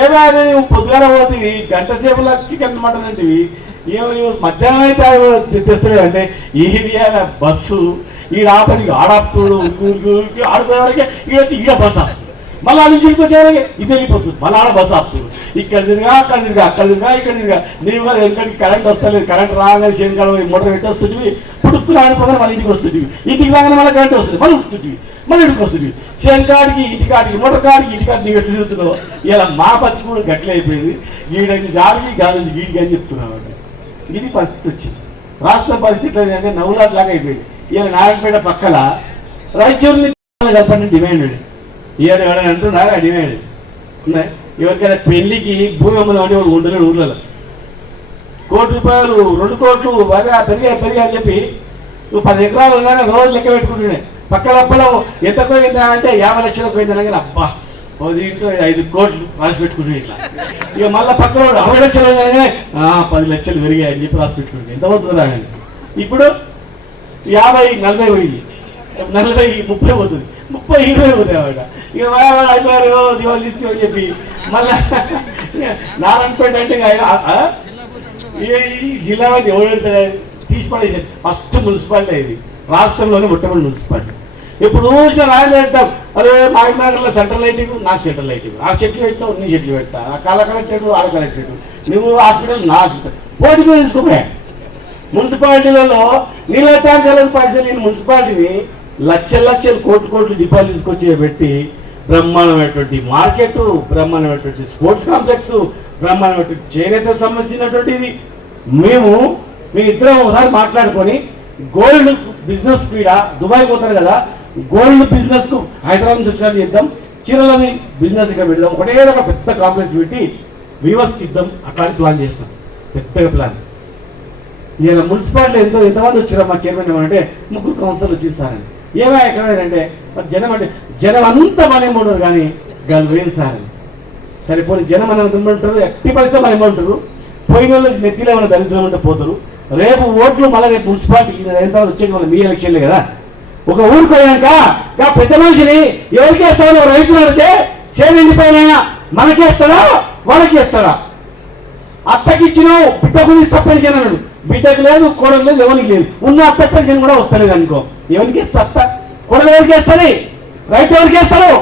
ఏమైనా నువ్వు పొద్దుగాల పోతుంది గంట సేపులో చికెన్ మటన్ అంటివి, ఏమో మధ్యాహ్నం అయితే తెస్తలేవు అంటే ఏది బస్సు ఈడ ఆపది ఆడాపుతుడు ఊరికి ఆడుకునేవరకే ఈడ వచ్చి ఈడ బస్సు ఆపుతుంది. మళ్ళీ ఆ నుంచి ఇంటికి వచ్చేవరకే ఇది వెళ్ళిపోతుంది, మళ్ళీ ఆడ బస్సు ఆపుతుంది. ఇక్కడ తిరిగా అక్కడ తిరిగా అక్కడ తిరిగా ఇక్కడ తిరిగా నీవు కదా ఎందుకంటే కరెంట్ వస్తలేదు, కరెంట్ రాగానే శనికాడ మోటార్ పెట్టి వస్తుంది, పుట్టుకుని ఆడిపోగానే మళ్ళీ ఇంటికి వస్తుంది, ఇంటికి రాగానే మళ్ళీ కరెంట్ వస్తుంది, మళ్ళీ ఉడుతుంది, మళ్ళీ ఇంటికి వస్తుంది. శనికాడికి ఇంటికాడికి మోటార్ కాడికి ఇంటికాడికి నీకు ఎట్లా తిరుగుతున్నావు. ఇలా మా పత్తి కూడా గట్లే అయిపోయింది, గీడకి జాడికి గాలి నుంచి గీడికి అని చెప్తున్నావు. ఇది పరిస్థితి వచ్చింది. రాష్ట్ర పరిస్థితి అంటే నవ్వులాట్లాగా అయిపోయింది. ఇలా నారాయణపేట పక్కల రాయచూరుని చెప్పండి డిమాండ్ ఏడు ఏడని అంటున్నారు. ఆ డిమాండ్ ఉన్నాయి. ఎవరికైనా పెళ్లికి భూమి అమ్మదాం అంటే వాడు ఉండలేడు ఊర్లలో. ₹1 కోట్లు 2 కోట్లు బాగా పెరిగాయి అని చెప్పి నువ్వు 10 ఎకరాలు ఉన్నాయని రోజు లెక్క పెట్టుకుంటున్నాయి. పక్కల పొలం ఎంత పోయిందా అంటే 50 లక్షలకు పోయిందని, కానీ అబ్బా దీంట్లో 5 కోట్లు రాసి పెట్టుకుంటున్నాయి ఇట్లా. ఇక మళ్ళీ పక్క 60 లక్షలు అయినా 10 లక్షలు పెరిగాయి అని చెప్పి రాసి పెట్టుకుంటుంది. ఎంత పోతుందా అని ఇప్పుడు 50 40 పోయింది, 40 30 పోతుంది, 30 20 పోతాయి అన్నమాట. ఇక అయిపోయారు దివాళి తీసుకోని చెప్పి మళ్ళా నారాయణపేట అంటే ఈ జిల్లా వాళ్ళు ఎవరు తీసిపడేసి ఫస్ట్ మున్సిపాలిటీ ఇది రాష్ట్రంలోనే మొట్టమొదటి మున్సిపాలిటీ. ఇప్పుడు చూసిన రాయలు పెడతాం, అరే నాగనగర్లో సెంట్రల్ లైటింగ్ నాకు సెంట్రల్ లైటింగ్, ఆ చెట్లు పెట్టినావు నీ చెట్లు పెడతా, ఆ కాల కలెక్టరేట్ ఆడ కలెక్టరేట్, నువ్వు హాస్పిటల్ నా హాస్పిటల్ పోటీ మీద తీసుకోపోయా. మున్సిపాలిటీలలో నీళ్ళ ట్యాంకర్లకు పైసలు నేను మున్సిపాలిటీని లక్షలు కోట్లు డిపాజిట్ తీసుకొచ్చి పెట్టి బ్రహ్మాండమైనటువంటి మార్కెట్, బ్రహ్మాండమైనటువంటి స్పోర్ట్స్ కాంప్లెక్స్, బ్రహ్మాండమైనటువంటి చేనేత సంబంధించినటువంటిది. మీ ఇద్దరం ఒకసారి మాట్లాడుకొని గోల్డ్ బిజినెస్ కూడా దుబాయ్ పోతారు కదా, గోల్డ్ బిజినెస్ కు హైదరాబాద్ నుంచి వచ్చినట్టు చేద్దాం, చీరలని బిజినెస్ ఇక్కడ పెడదాం, ఒకటే ఒక పెద్ద కాంప్లెక్స్ పెట్టి వ్యూవర్స్కి ఇద్దాం, అట్లాంటి ప్లాన్ చేస్తాం, పెద్దగా ప్లాన్. ఇలా మున్సిపాలిటీ ఎంతమంది వచ్చారో మా చైర్మన్ ఏమంటే 3 కౌన్సిలర్లు వచ్చి సార్ అని. ఏమో ఎక్కడంటే జనం అంతా మన ఏమంటారు కానీ గాలి వేరు సార్ అని. సరిపోయి జనం మనం ఏమంటారు, ఎట్టి పరిస్థితి మనం ఏమంటారు, పోయిన వాళ్ళు నెత్తిలో ఏమైనా దరిద్రం ఉంటే పోతారు. రేపు ఓట్లు మళ్ళీ రేపు మున్సిపాలిటీ వచ్చేది మళ్ళీ మీ ఎలక్షన్లే కదా. ఒక ఊరికి పోయాక పెద్ద మనిషిని ఎవరికి వేస్తాడో రైతులు అడితే చేను ఎండిపోయినా మనకేస్తాడా వాళ్ళకి వేస్తాడా? అత్తకి ఇచ్చినావు బిడ్డ గురించి తప్పనిసరి అన్నాడు, బిడ్డకు లేదు కోడలు లేదు ఎవరికి లేదు, ఉన్న అత్త పెన్షన్ కూడా వస్తలేదు అనుకో, ఎవరికి వేస్తా అత్త కోడలు ఎవరికి వేస్తుంది, రైతు ఎవరికి వేస్తారు,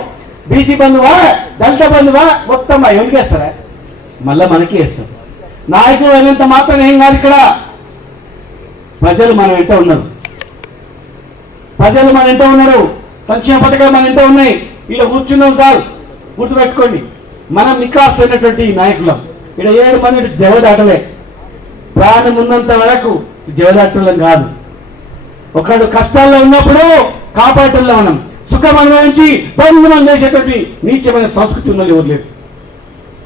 బీసీ బంధువా దళిత బంధువా మొత్తం ఎవరికి వేస్తారా? మళ్ళీ మనకి వేస్తారు. నాయకులు అయినంత మాత్రం ఏం కాదు, ఇక్కడ ప్రజలు మన వెంట ఉన్నారు, ప్రజలు మన వెంట ఉన్నారు, సంక్షేమ పథకాలు మన వెంట ఉన్నాయి. ఇలా కూర్చున్నాం సార్, గుర్తుపెట్టుకోండి, మనం నికాస్ అయినటువంటి నాయకులం. ఇక్కడ 7 మంది జవదాటలే, ప్రాణం ఉన్నంత వరకు జవదాటలం కాదు. ఒకడు కష్టాల్లో ఉన్నప్పుడు కాపాడటంలో మనం, సుఖం అనుభవించి బంధుమం చేసేటువంటి నీచమైన సంస్కృతి ఉన్నది ఎవరు లేదు.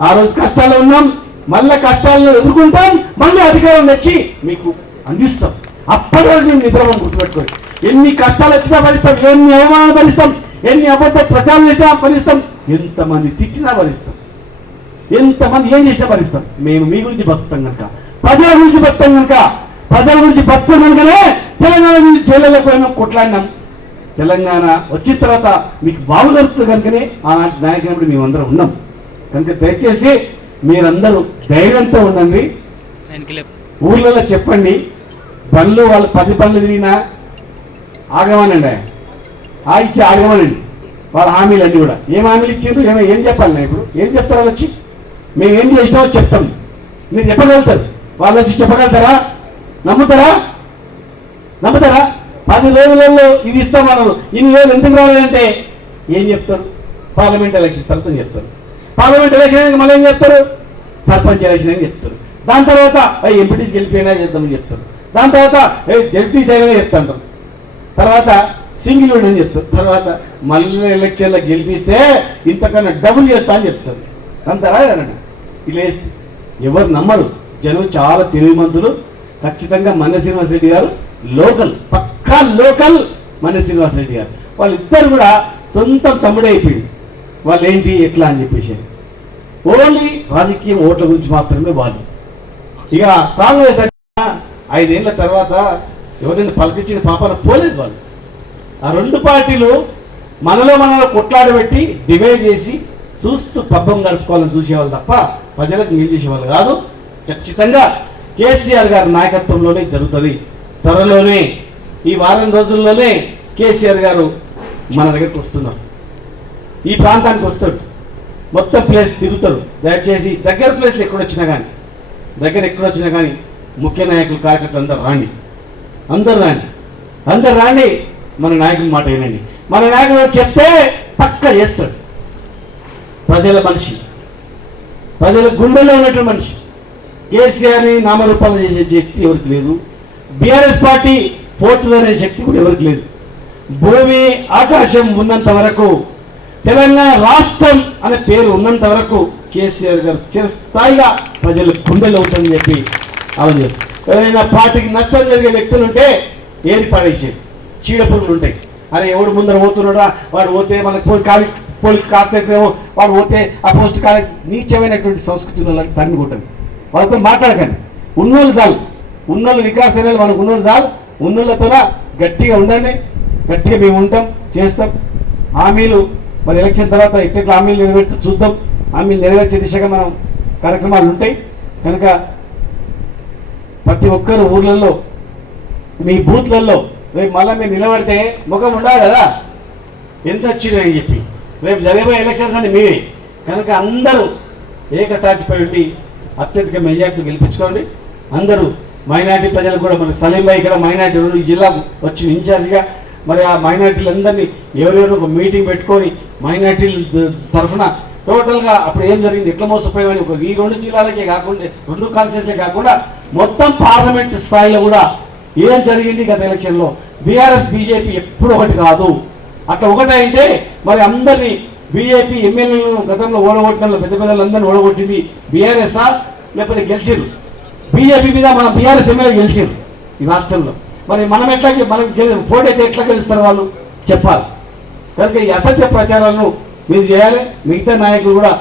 ఆ రోజు కష్టాల్లో ఉన్నాం, మళ్ళీ కష్టాలను ఎదుర్కొంటాం, మళ్ళీ అధికారం తెచ్చి మీకు అందిస్తాం. అప్పటి వరకు మేము నిద్రమని గుర్తుపెట్టుకోండి. ఎన్ని కష్టాలు వచ్చినా భరిస్తాం, ఎన్ని అవమానాలు భరిస్తాం, ఎన్ని అబద్ధ ప్రచారం చేసినా భరిస్తాం, ఎంతమంది తిట్టినా భరిస్తాం, ఎంతమంది ఏం చేసినా భరిస్తాం. మేము మీ గురించి బతుకుతాం కనుక, ప్రజల గురించి బతుకుతాం కనుక, ప్రజల గురించి బతుకుతాం కనుకనే తెలంగాణ గురించి జైళ్ళలోకి పోయినాం, కొట్లాడినాం. తెలంగాణ వచ్చిన తర్వాత మీకు బాగు జరుగుతుంది కనుకనే ఆనాటి నాయకుడు మేమందరం ఉన్నాం. కనుక దయచేసి మీరందరూ ధైర్యంతో ఉండండి. ఊర్లలో చెప్పండి, బండ్లు వాళ్ళు 10 బండ్లు తిరిగినా ఆగమనండి, ఇచ్చి ఆగమనండి. వాళ్ళ హామీలు అన్నీ కూడా ఏం హామీలు ఇచ్చిండ్రు, ఏం చెప్పాలి ఇప్పుడు, ఏం చెప్తారు వచ్చి, మేము ఏం చేసినామో చెప్తాం, మీరు చెప్పగలుగుతారు. వాళ్ళు వచ్చి చెప్పగలుగుతారా? నమ్ముతారా? 10 రోజులలో ఇది ఇస్తామన్నారు, ఇన్ని రోజులు ఎందుకు రాలేదంటే ఏం చెప్తారు? పార్లమెంట్ ఎలక్షన్ తర్వాత చెప్తారు. పార్లమెంట్ ఎలక్షన్ మళ్ళీ ఏం చెప్తారు? సర్పంచ్ ఎలక్షన్ అని చెప్తారు. దాని తర్వాత ఎంపీటీసీ గెలిపినా చేద్దామని చెప్తారు. దాని తర్వాత జడ్పీసీ అయినా చెప్తాంటారు. తర్వాత సింగిల్ విన్ అని చెప్తారు. తర్వాత మళ్ళీ ఎలక్షన్లో గెలిపిస్తే ఇంతకన్నా డబుల్ చేస్తా అని చెప్తారు. అంతరా కదండి ఇలా వేస్తే ఎవరు నమ్మరు. జనం చాలా తెలివిమంతులు. ఖచ్చితంగా మన్నె శ్రీనివాసరెడ్డి గారు లోకల్, పక్కా లోకల్ మన్నె శ్రీనివాసరెడ్డి గారు. వాళ్ళిద్దరు కూడా సొంతం తమ్ముడే అయిపోయింది. వాళ్ళు ఏంటి ఎట్లా అని చెప్పేసి ఓన్లీ రాజకీయం ఓట్ల గురించి మాత్రమే వాళ్ళు. ఇక కాంగ్రెస్ 5 ఏళ్ల తర్వాత ఎవరైనా పలికించిన పాపాన పోలేదు వాళ్ళు. ఆ రెండు పార్టీలు మనలో కొట్లాడబెట్టి డివైడ్ చేసి చూస్తూ పబ్బం గడుపుకోవాలని చూసేవాళ్ళు తప్ప ప్రజలకు మేలు చేసేవాళ్ళు కాదు. ఖచ్చితంగా కేసీఆర్ గారి నాయకత్వంలోనే జరుగుతుంది. త్వరలోనే ఈ వారం రోజుల్లోనే కేసీఆర్ గారు మన దగ్గరికి వస్తున్నారు. ఈ ప్రాంతానికి వస్తాడు, మొత్తం ప్లేస్ తిరుగుతాడు. దయచేసి దగ్గర ప్లేస్లు ఎక్కడొచ్చినా కానీ ముఖ్య నాయకులు కార్యకర్తలు అందరూ రాండి. మన నాయకుల మాట వినండి. మన నాయకులు చెప్తే పక్క చేస్తాడు. ప్రజల మనిషి, ప్రజల గుండెల్లో ఉన్నటువంటి మనిషి. కేసీఆర్ని నామరూపాలు చేసే శక్తి ఎవరికి లేదు. బీఆర్ఎస్ పార్టీ పోతుందనే శక్తి కూడా ఎవరికి లేదు. భూమి ఆకాశం ఉన్నంత వరకు, తెలంగాణ రాష్ట్రం అనే పేరు ఉన్నంత వరకు కేసీఆర్ గారు చిరస్థాయిగా ప్రజల గుండెలు అవుతుందని చెప్పి ఆలోచిస్తారు. ఎవరైనా పార్టీకి నష్టం జరిగే వ్యక్తులు ఉంటే ఏరి పడేసేది, చీడపురుగులు ఉంటాయి. అరే ఎవడు ముందర పోతున్నాడా, వాడు పోతే మనకు పోలికి కాస్ట్ అయితేమో, వాడు పోతే ఆ పోస్ట్ కాలే నీచమైనటువంటి సంస్కృతిలో తరిమి కొట్టండి. వాళ్ళతో మాట్లాడకండి. ఉన్నోళ్ళు చాలు, ఉన్నోళ్ళు వికాసైన మనకు ఉన్నోళ్ళు చాలు. ఉన్నోళ్ళతో గట్టిగా ఉండండి. గట్టిగా మేము ఉంటాం, చేస్తాం. హామీలు మరి ఎలక్షన్ తర్వాత ఎట్లా హామీలు నెరవేర్చి చూద్దాం. హామీలు నెరవేర్చే దిశగా మనం కార్యక్రమాలు ఉంటాయి. కనుక ప్రతి ఒక్కరు ఊర్లలో, మీ బూత్లలో రేపు మళ్ళీ మీరు నిలబడితే ముఖం ఉండాలి కదా, ఎంత వచ్చిందని చెప్పి. రేపు జరిగే ఎలక్షన్స్ అని మీరే. కనుక అందరూ ఏకతాటిపై ఉండి అత్యధిక మెజార్టీ గెలిపించుకోండి. అందరూ మైనార్టీ ప్రజలు కూడా, మనకు సలీం భాయ్ ఇక్కడ మైనార్టీ ఈ జిల్లాకు వచ్చి ఇన్ఛార్జిగా, మరి ఆ మైనార్టీలందరినీ ఎవరెవరు ఒక మీటింగ్ పెట్టుకొని మైనార్టీల తరఫున టోటల్గా అప్పుడు ఏం జరిగింది, ఎట్లా మోసపోయామని ఒక ఈ 2 జిల్లాలకే కాకుండా, 2 కాన్స్టిట్యూన్సీలే కాకుండా మొత్తం పార్లమెంట్ స్థాయిలో కూడా ఏం జరిగింది గత ఎలక్షన్లో. బీఆర్ఎస్ బీజేపీ ఎప్పుడు ఒకటి కాదు. అట్లా ఒకటి అయితే మరి అందరినీ బీజేపీ ఎమ్మెల్యేలను గతంలో ఓడగొట్టిన పెద్ద పెద్దలందరినీ ఓడగొట్టింది బీఆర్ఎస్ఆ లేకపోతే గెలిచారు బీజేపీ మీద? మన బీఆర్ఎస్ ఎమ్మెల్యే గెలిచారు ఈ రాష్ట్రంలో. మరి మనం ఎట్లా, మనం పోటీ అయితే ఎట్లా గెలుస్తారు వాళ్ళు చెప్పాలి. కనుక ఈ అసత్య ప్రచారాలను మీరు చేయాలి. మిగతా నాయకులు కూడా